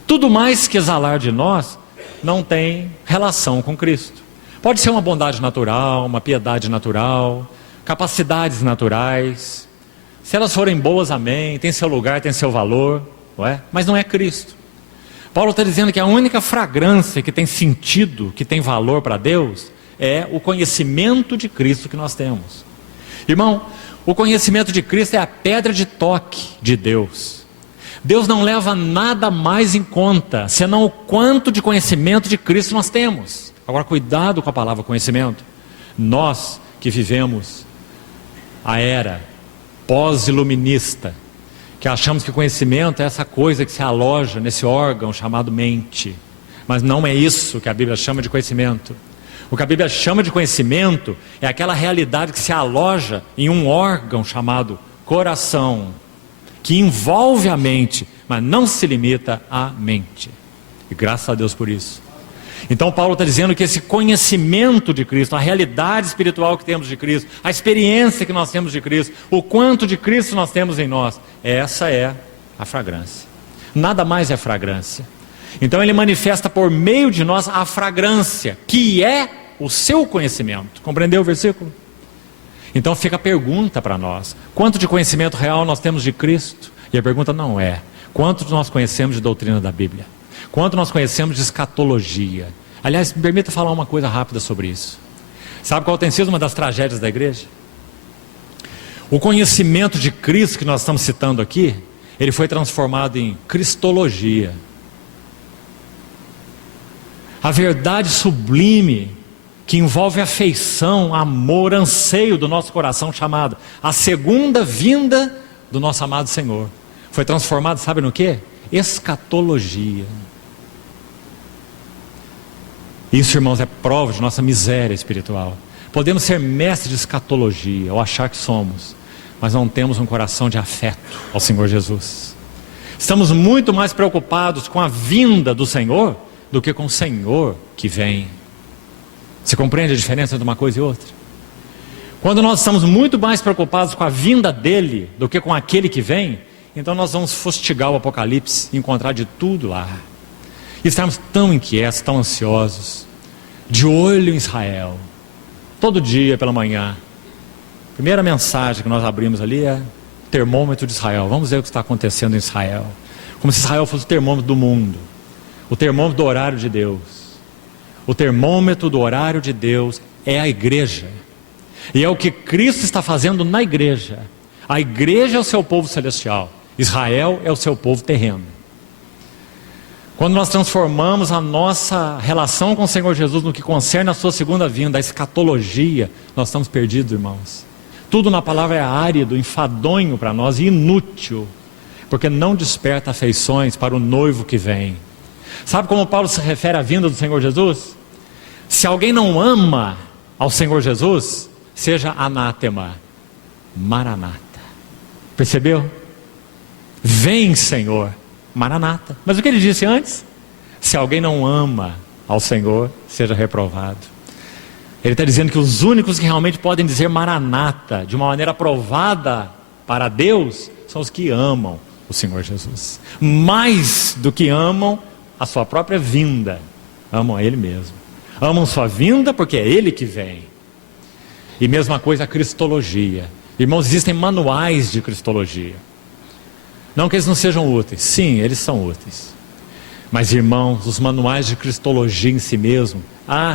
Tudo mais que exalar de nós não tem relação com Cristo. Pode ser uma bondade natural, uma piedade natural, capacidades naturais. Se elas forem boas, amém, tem seu lugar, tem seu valor, não é? Mas não é Cristo. Paulo está dizendo que a única fragrância que tem sentido, que tem valor para Deus, é o conhecimento de Cristo que nós temos. Irmão, o conhecimento de Cristo é a pedra de toque de Deus. Deus não leva nada mais em conta, senão o quanto de conhecimento de Cristo nós temos. Agora, cuidado com a palavra conhecimento. Nós que vivemos a era pós-iluminista, que achamos que conhecimento é essa coisa que se aloja nesse órgão chamado mente. Mas não é isso que a Bíblia chama de conhecimento. O que a Bíblia chama de conhecimento é aquela realidade que se aloja em um órgão chamado coração, que envolve a mente, mas não se limita à mente. E graças a Deus por isso. Então Paulo está dizendo que esse conhecimento de Cristo, a realidade espiritual que temos de Cristo, a experiência que nós temos de Cristo, o quanto de Cristo nós temos em nós, essa é a fragrância. Nada mais é fragrância. Então ele manifesta por meio de nós a fragrância, que é o seu conhecimento. Compreendeu o versículo? Então fica a pergunta para nós: quanto de conhecimento real nós temos de Cristo? E a pergunta não é: quanto nós conhecemos de doutrina da Bíblia? Quanto nós conhecemos de escatologia? Aliás, me permita falar uma coisa rápida sobre isso. Sabe qual tem sido uma das tragédias da igreja? O conhecimento de Cristo que nós estamos citando aqui, ele foi transformado em cristologia. A verdade sublime que envolve afeição, amor, anseio do nosso coração, chamado a segunda vinda do nosso amado Senhor, foi transformado, sabe no quê? Escatologia. Isso, irmãos, é prova de nossa miséria espiritual. Podemos ser mestres de escatologia, ou achar que somos, mas não temos um coração de afeto ao Senhor Jesus. Estamos muito mais preocupados com a vinda do Senhor do que com o Senhor que vem. Você compreende a diferença entre uma coisa e outra? Quando nós estamos muito mais preocupados com a vinda dele do que com aquele que vem, então nós vamos fustigar o Apocalipse e encontrar de tudo lá. E estamos tão inquietos, tão ansiosos, de olho em Israel. Todo dia pela manhã, a primeira mensagem que nós abrimos ali é o termômetro de Israel. Vamos ver o que está acontecendo em Israel. Como se Israel fosse o termômetro do mundo, o termômetro do horário de Deus. O termômetro do horário de Deus é a igreja. E é o que Cristo está fazendo na igreja. A igreja é o seu povo celestial. Israel é o seu povo terreno. Quando nós transformamos a nossa relação com o Senhor Jesus no que concerne a sua segunda vinda, a escatologia, nós estamos perdidos, irmãos. Tudo na palavra é árido, enfadonho para nós e inútil, porque não desperta afeições para o noivo que vem. Sabe como Paulo se refere à vinda do Senhor Jesus? Se alguém não ama ao Senhor Jesus, seja anátema, maranata. Percebeu? Vem, Senhor, maranata. Mas o que ele disse antes? Se alguém não ama ao Senhor, seja reprovado. Ele está dizendo que os únicos que realmente podem dizer maranata de uma maneira aprovada para Deus são os que amam o Senhor Jesus. Mais do que amam a sua própria vinda, amam a Ele mesmo. Amam sua vinda porque é Ele que vem. E mesma coisa a cristologia. Irmãos, existem manuais de cristologia. Não que eles não sejam úteis. Sim, eles são úteis. Mas, irmãos, os manuais de cristologia em si mesmo,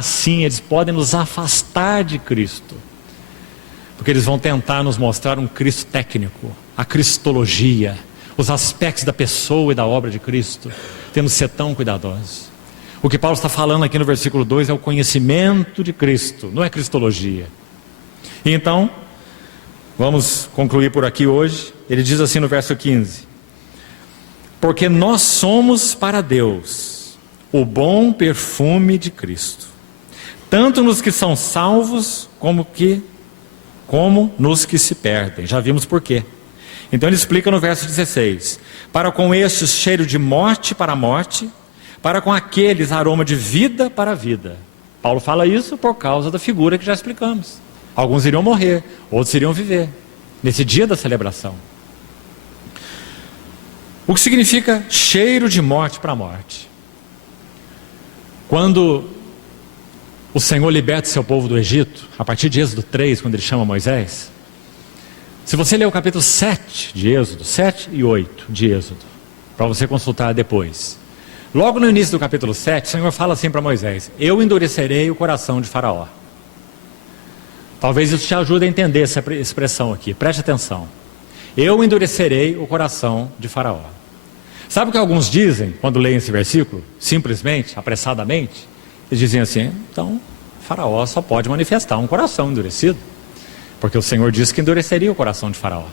sim, eles podem nos afastar de Cristo. Porque eles vão tentar nos mostrar um Cristo técnico. A cristologia, os aspectos da pessoa e da obra de Cristo. Temos que ser tão cuidadosos. O que Paulo está falando aqui no versículo 2 é o conhecimento de Cristo, não é cristologia. E então, vamos concluir por aqui hoje. Ele diz assim no verso 15: porque nós somos para Deus o bom perfume de Cristo, tanto nos que são salvos como nos que se perdem. Já vimos por quê. Então ele explica no verso 16: para com estes cheiro de morte para a morte, para com aqueles aroma de vida para a vida. Paulo fala isso por causa da figura que já explicamos. Alguns iriam morrer, outros iriam viver nesse dia da celebração. O que significa cheiro de morte para a morte? Quando o Senhor liberta o seu povo do Egito, a partir de Êxodo 3, quando ele chama Moisés, se você ler o capítulo 7 de Êxodo, 7 e 8 de Êxodo, para você consultar depois, logo no início do capítulo 7, o Senhor fala assim para Moisés: eu endurecerei o coração de Faraó. Talvez isso te ajude a entender essa expressão aqui, preste atenção. Eu endurecerei o coração de Faraó. Sabe o que alguns dizem quando leem esse versículo? Simplesmente, apressadamente, eles dizem assim: então Faraó só pode manifestar um coração endurecido, porque o Senhor disse que endureceria o coração de Faraó.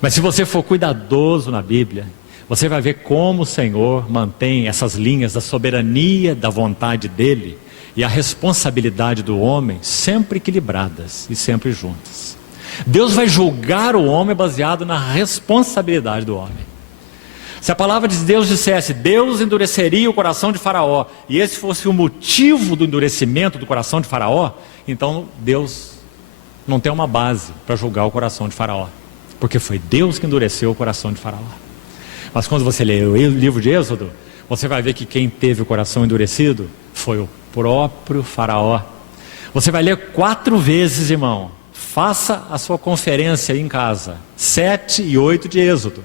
Mas se você for cuidadoso na Bíblia, você vai ver como o Senhor mantém essas linhas da soberania, da vontade dele e a responsabilidade do homem sempre equilibradas e sempre juntas. Deus vai julgar o homem baseado na responsabilidade do homem. Se a palavra de Deus dissesse: Deus endureceria o coração de Faraó, e esse fosse o motivo do endurecimento do coração de Faraó, então Deus não tem uma base para julgar o coração de Faraó, porque foi Deus que endureceu o coração de Faraó. Mas quando você lê o livro de Êxodo, você vai ver que quem teve o coração endurecido foi o próprio Faraó. Você vai ler 4 vezes, irmão. Faça a sua conferência aí em casa, 7 e 8 de Êxodo.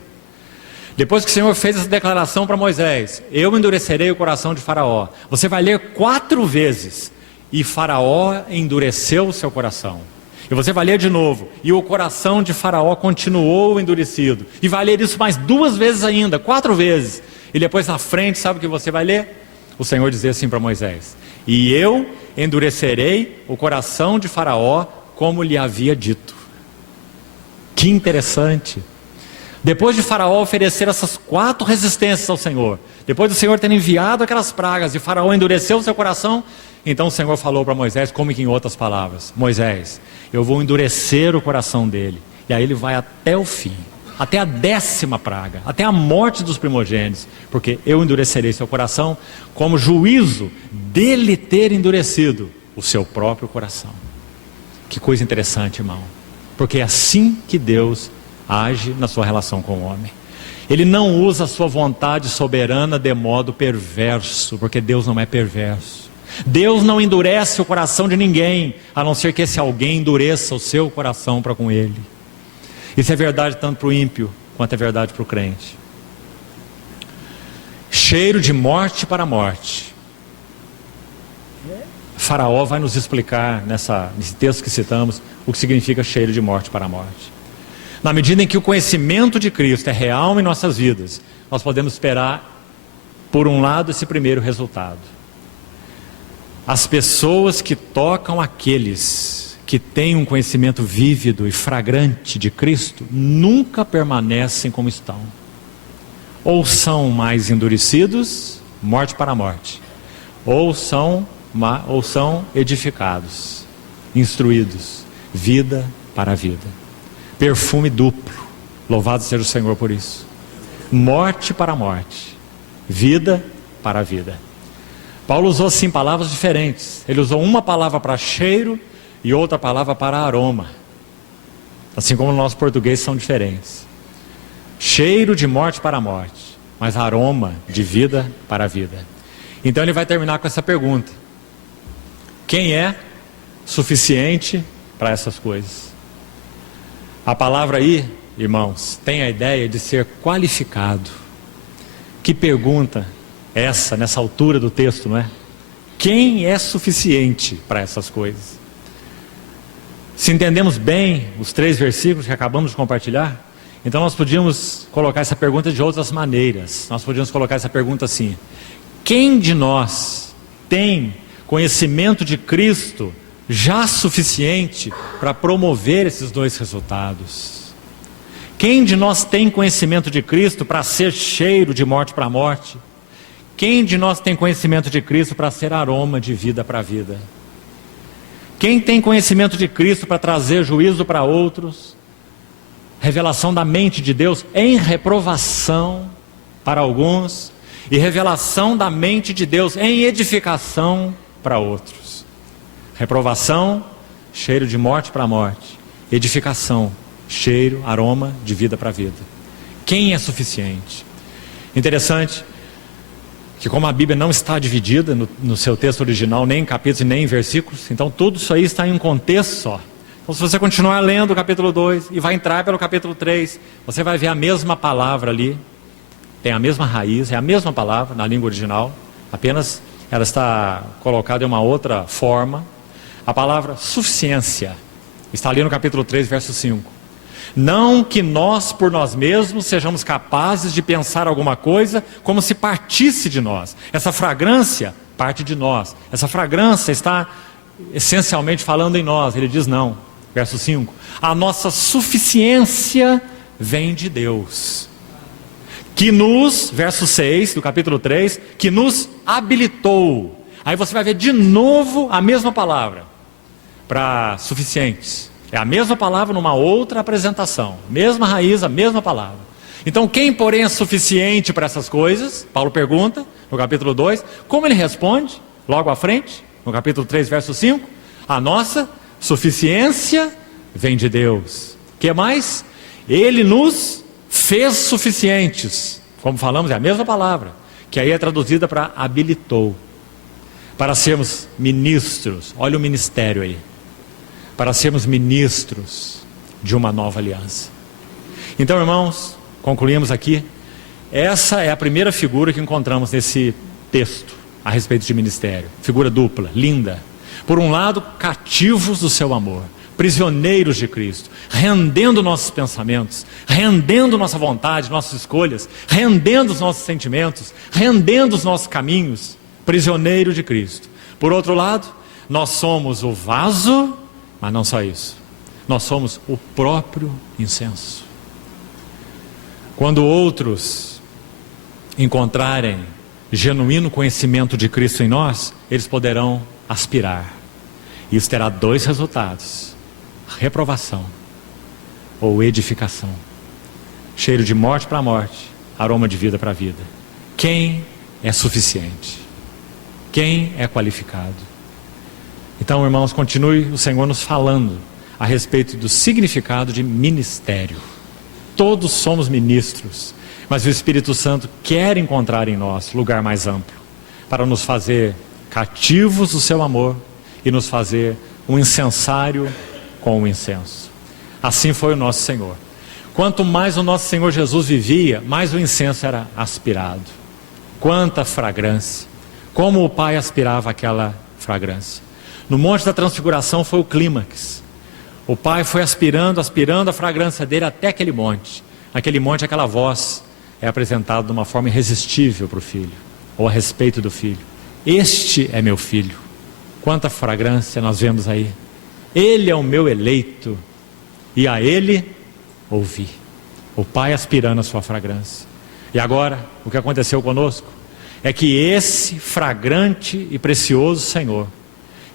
Depois que o Senhor fez essa declaração para Moisés: eu endurecerei o coração de Faraó, você vai ler 4 vezes: e Faraó endureceu o seu coração. E você vai ler de novo: e o coração de Faraó continuou endurecido. E vai ler isso mais 2 vezes ainda, 4 vezes. E depois na frente, sabe o que você vai ler? O Senhor dizia assim para Moisés: e eu endurecerei o coração de Faraó como lhe havia dito. Que interessante. Depois de Faraó oferecer essas 4 resistências ao Senhor, depois do Senhor ter enviado aquelas pragas e Faraó endureceu o seu coração, então o Senhor falou para Moisés, como que em outras palavras: Moisés, eu vou endurecer o coração dele. E aí ele vai até o fim, até a 10ª praga, até a morte dos primogênitos, porque eu endurecerei seu coração como juízo dele ter endurecido o seu próprio coração. Que coisa interessante, irmão, porque é assim que Deus age na sua relação com o homem. Ele não usa a sua vontade soberana de modo perverso, porque Deus não é perverso. Deus não endurece o coração de ninguém, a não ser que esse alguém endureça o seu coração para com ele. Isso é verdade tanto para o ímpio, quanto é verdade para o crente. Cheiro de morte para a morte. Faraó vai nos explicar nesse texto que citamos o que significa cheiro de morte para a morte. Na medida em que o conhecimento de Cristo é real em nossas vidas, nós podemos esperar, por um lado, esse primeiro resultado. As pessoas que tocam aqueles que têm um conhecimento vívido e fragrante de Cristo nunca permanecem como estão. Ou são mais endurecidos, morte para a morte, ou são edificados, instruídos, vida para a vida. Perfume duplo, louvado seja o Senhor por isso. Morte para a morte, vida para a vida. Paulo usou sim palavras diferentes. Ele usou uma palavra para cheiro e outra palavra para aroma. Assim como no nosso português são diferentes. Cheiro de morte para a morte, mas aroma de vida para a vida. Então ele vai terminar com essa pergunta: quem é suficiente para essas coisas? A palavra aí, irmãos, tem a ideia de ser qualificado. Que pergunta essa, nessa altura do texto, não é? Quem é suficiente para essas coisas? Se entendemos bem os 3 versículos que acabamos de compartilhar, então nós podíamos colocar essa pergunta de outras maneiras. Nós podíamos colocar essa pergunta assim: quem de nós tem conhecimento de Cristo já suficiente para promover esses 2 resultados? Quem de nós tem conhecimento de Cristo para ser cheiro de morte para morte? Quem de nós tem conhecimento de Cristo para ser aroma de vida para vida? Quem tem conhecimento de Cristo para trazer juízo para outros? Revelação da mente de Deus em reprovação para alguns, e revelação da mente de Deus em edificação para outros. Reprovação, cheiro de morte para morte. Edificação, cheiro, aroma de vida para vida. Quem é suficiente? Interessante que, como a Bíblia não está dividida no seu texto original, nem em capítulos e nem em versículos, então tudo isso aí está em um contexto só. Então, se você continuar lendo o capítulo 2 e vai entrar pelo capítulo 3, você vai ver a mesma palavra ali, tem a mesma raiz, é a mesma palavra na língua original, apenas ela está colocada em uma outra forma. A palavra suficiência está ali no capítulo 3, verso 5. Não que nós por nós mesmos sejamos capazes de pensar alguma coisa como se partisse de nós. Essa fragrância parte de nós. Essa fragrância está essencialmente falando em nós. Ele diz não. Verso 5. A nossa suficiência vem de Deus. Que nos, verso 6 do capítulo 3, que nos habilitou. Aí você vai ver de novo a mesma palavra para suficientes. É a mesma palavra numa outra apresentação. Mesma raiz, a mesma palavra. Então quem, porém, é suficiente para essas coisas? Paulo pergunta no capítulo 2. Como ele responde? Logo à frente, no capítulo 3, verso 5. A nossa suficiência vem de Deus. O que mais? Ele nos fez suficientes. Como falamos, é a mesma palavra, que aí é traduzida para habilitou. Para sermos ministros. Olha o ministério aí. Para sermos ministros de uma nova aliança. Então, irmãos, concluímos aqui. Essa é a primeira figura que encontramos nesse texto a respeito de ministério. Figura dupla, linda. Por um lado, cativos do seu amor, prisioneiros de Cristo, rendendo nossos pensamentos, rendendo nossa vontade, nossas escolhas, rendendo os nossos sentimentos, rendendo os nossos caminhos, prisioneiros de Cristo. Por outro lado, nós somos o vaso, mas não só isso, nós somos o próprio incenso. Quando outros encontrarem genuíno conhecimento de Cristo em nós, eles poderão aspirar. Isso terá 2 resultados: reprovação ou edificação. Cheiro de morte para a morte, aroma de vida para a vida. Quem é suficiente? Quem é qualificado? Então, irmãos, continue o Senhor nos falando a respeito do significado de ministério. Todos somos ministros, mas o Espírito Santo quer encontrar em nós lugar mais amplo, para nos fazer cativos do seu amor e nos fazer um incensário com o incenso. Assim foi o nosso Senhor. Quanto mais o nosso Senhor Jesus vivia, mais o incenso era aspirado. Quanta fragrância! Como o Pai aspirava aquela fragrância. No Monte da Transfiguração foi o clímax. O Pai foi aspirando a fragrância dele até aquele monte. Aquele monte, aquela voz é apresentada de uma forma irresistível para o Filho, ou a respeito do Filho. Este é meu Filho. Quanta fragrância nós vemos aí. Ele é o meu eleito, e a ele ouvi. O Pai aspirando a sua fragrância. E agora, o que aconteceu conosco é que esse fragrante e precioso Senhor,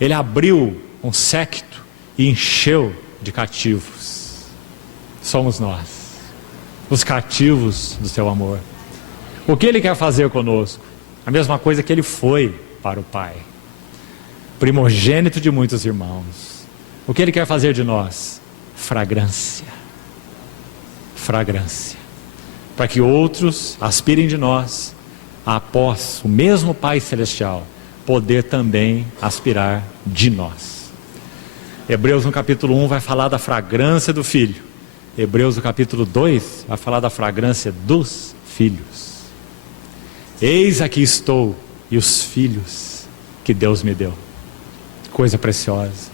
Ele abriu um séquito e encheu de cativos. Somos nós, os cativos do seu amor. O que Ele quer fazer conosco? A mesma coisa que Ele foi para o Pai, primogênito de muitos irmãos. O que Ele quer fazer de nós? Fragrância. Fragrância. Para que outros aspirem de nós, após o mesmo Pai Celestial, poder também aspirar de nós. Hebreus no capítulo 1 vai falar da fragrância do Filho. Hebreus no capítulo 2 vai falar da fragrância dos filhos. Eis aqui estou e os filhos que Deus me deu. Coisa preciosa.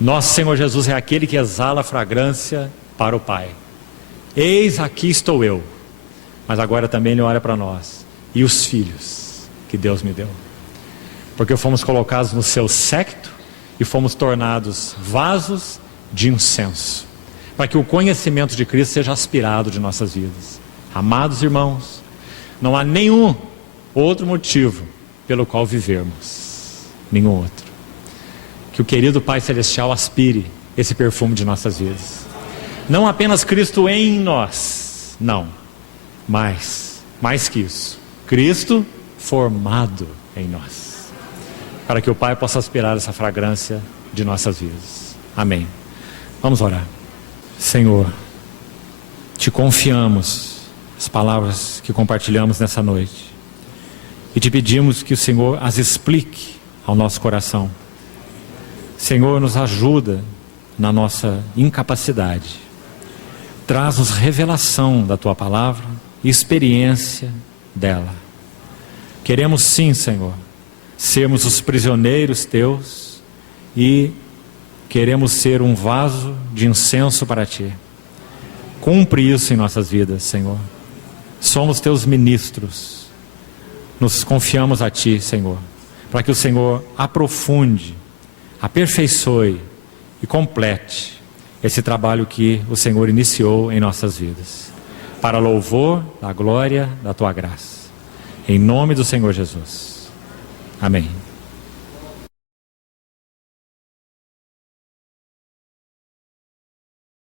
Nosso Senhor Jesus é aquele que exala a fragrância para o Pai. Eis aqui estou eu. Mas agora também Ele olha para nós. E os filhos que Deus me deu. Porque fomos colocados no seu séquito e fomos tornados vasos de incenso. Para que o conhecimento de Cristo seja aspirado de nossas vidas. Amados irmãos, não há nenhum outro motivo pelo qual vivermos. Nenhum outro. Que o querido Pai Celestial aspire esse perfume de nossas vidas. Não apenas Cristo em nós, não, mas, mais que isso, Cristo formado em nós, para que o Pai possa aspirar essa fragrância de nossas vidas. Amém. Vamos orar. Senhor, te confiamos as palavras que compartilhamos nessa noite e te pedimos que o Senhor as explique ao nosso coração. Senhor, nos ajuda na nossa incapacidade. Traz-nos revelação da Tua palavra e experiência dela. Queremos sim, Senhor, sermos os prisioneiros Teus e queremos ser um vaso de incenso para Ti. Cumpre isso em nossas vidas, Senhor. Somos Teus ministros. Nos confiamos a Ti, Senhor, para que o Senhor aprofunde, aperfeiçoe e complete esse trabalho que o Senhor iniciou em nossas vidas, para louvor da glória da Tua graça, em nome do Senhor Jesus. Amém.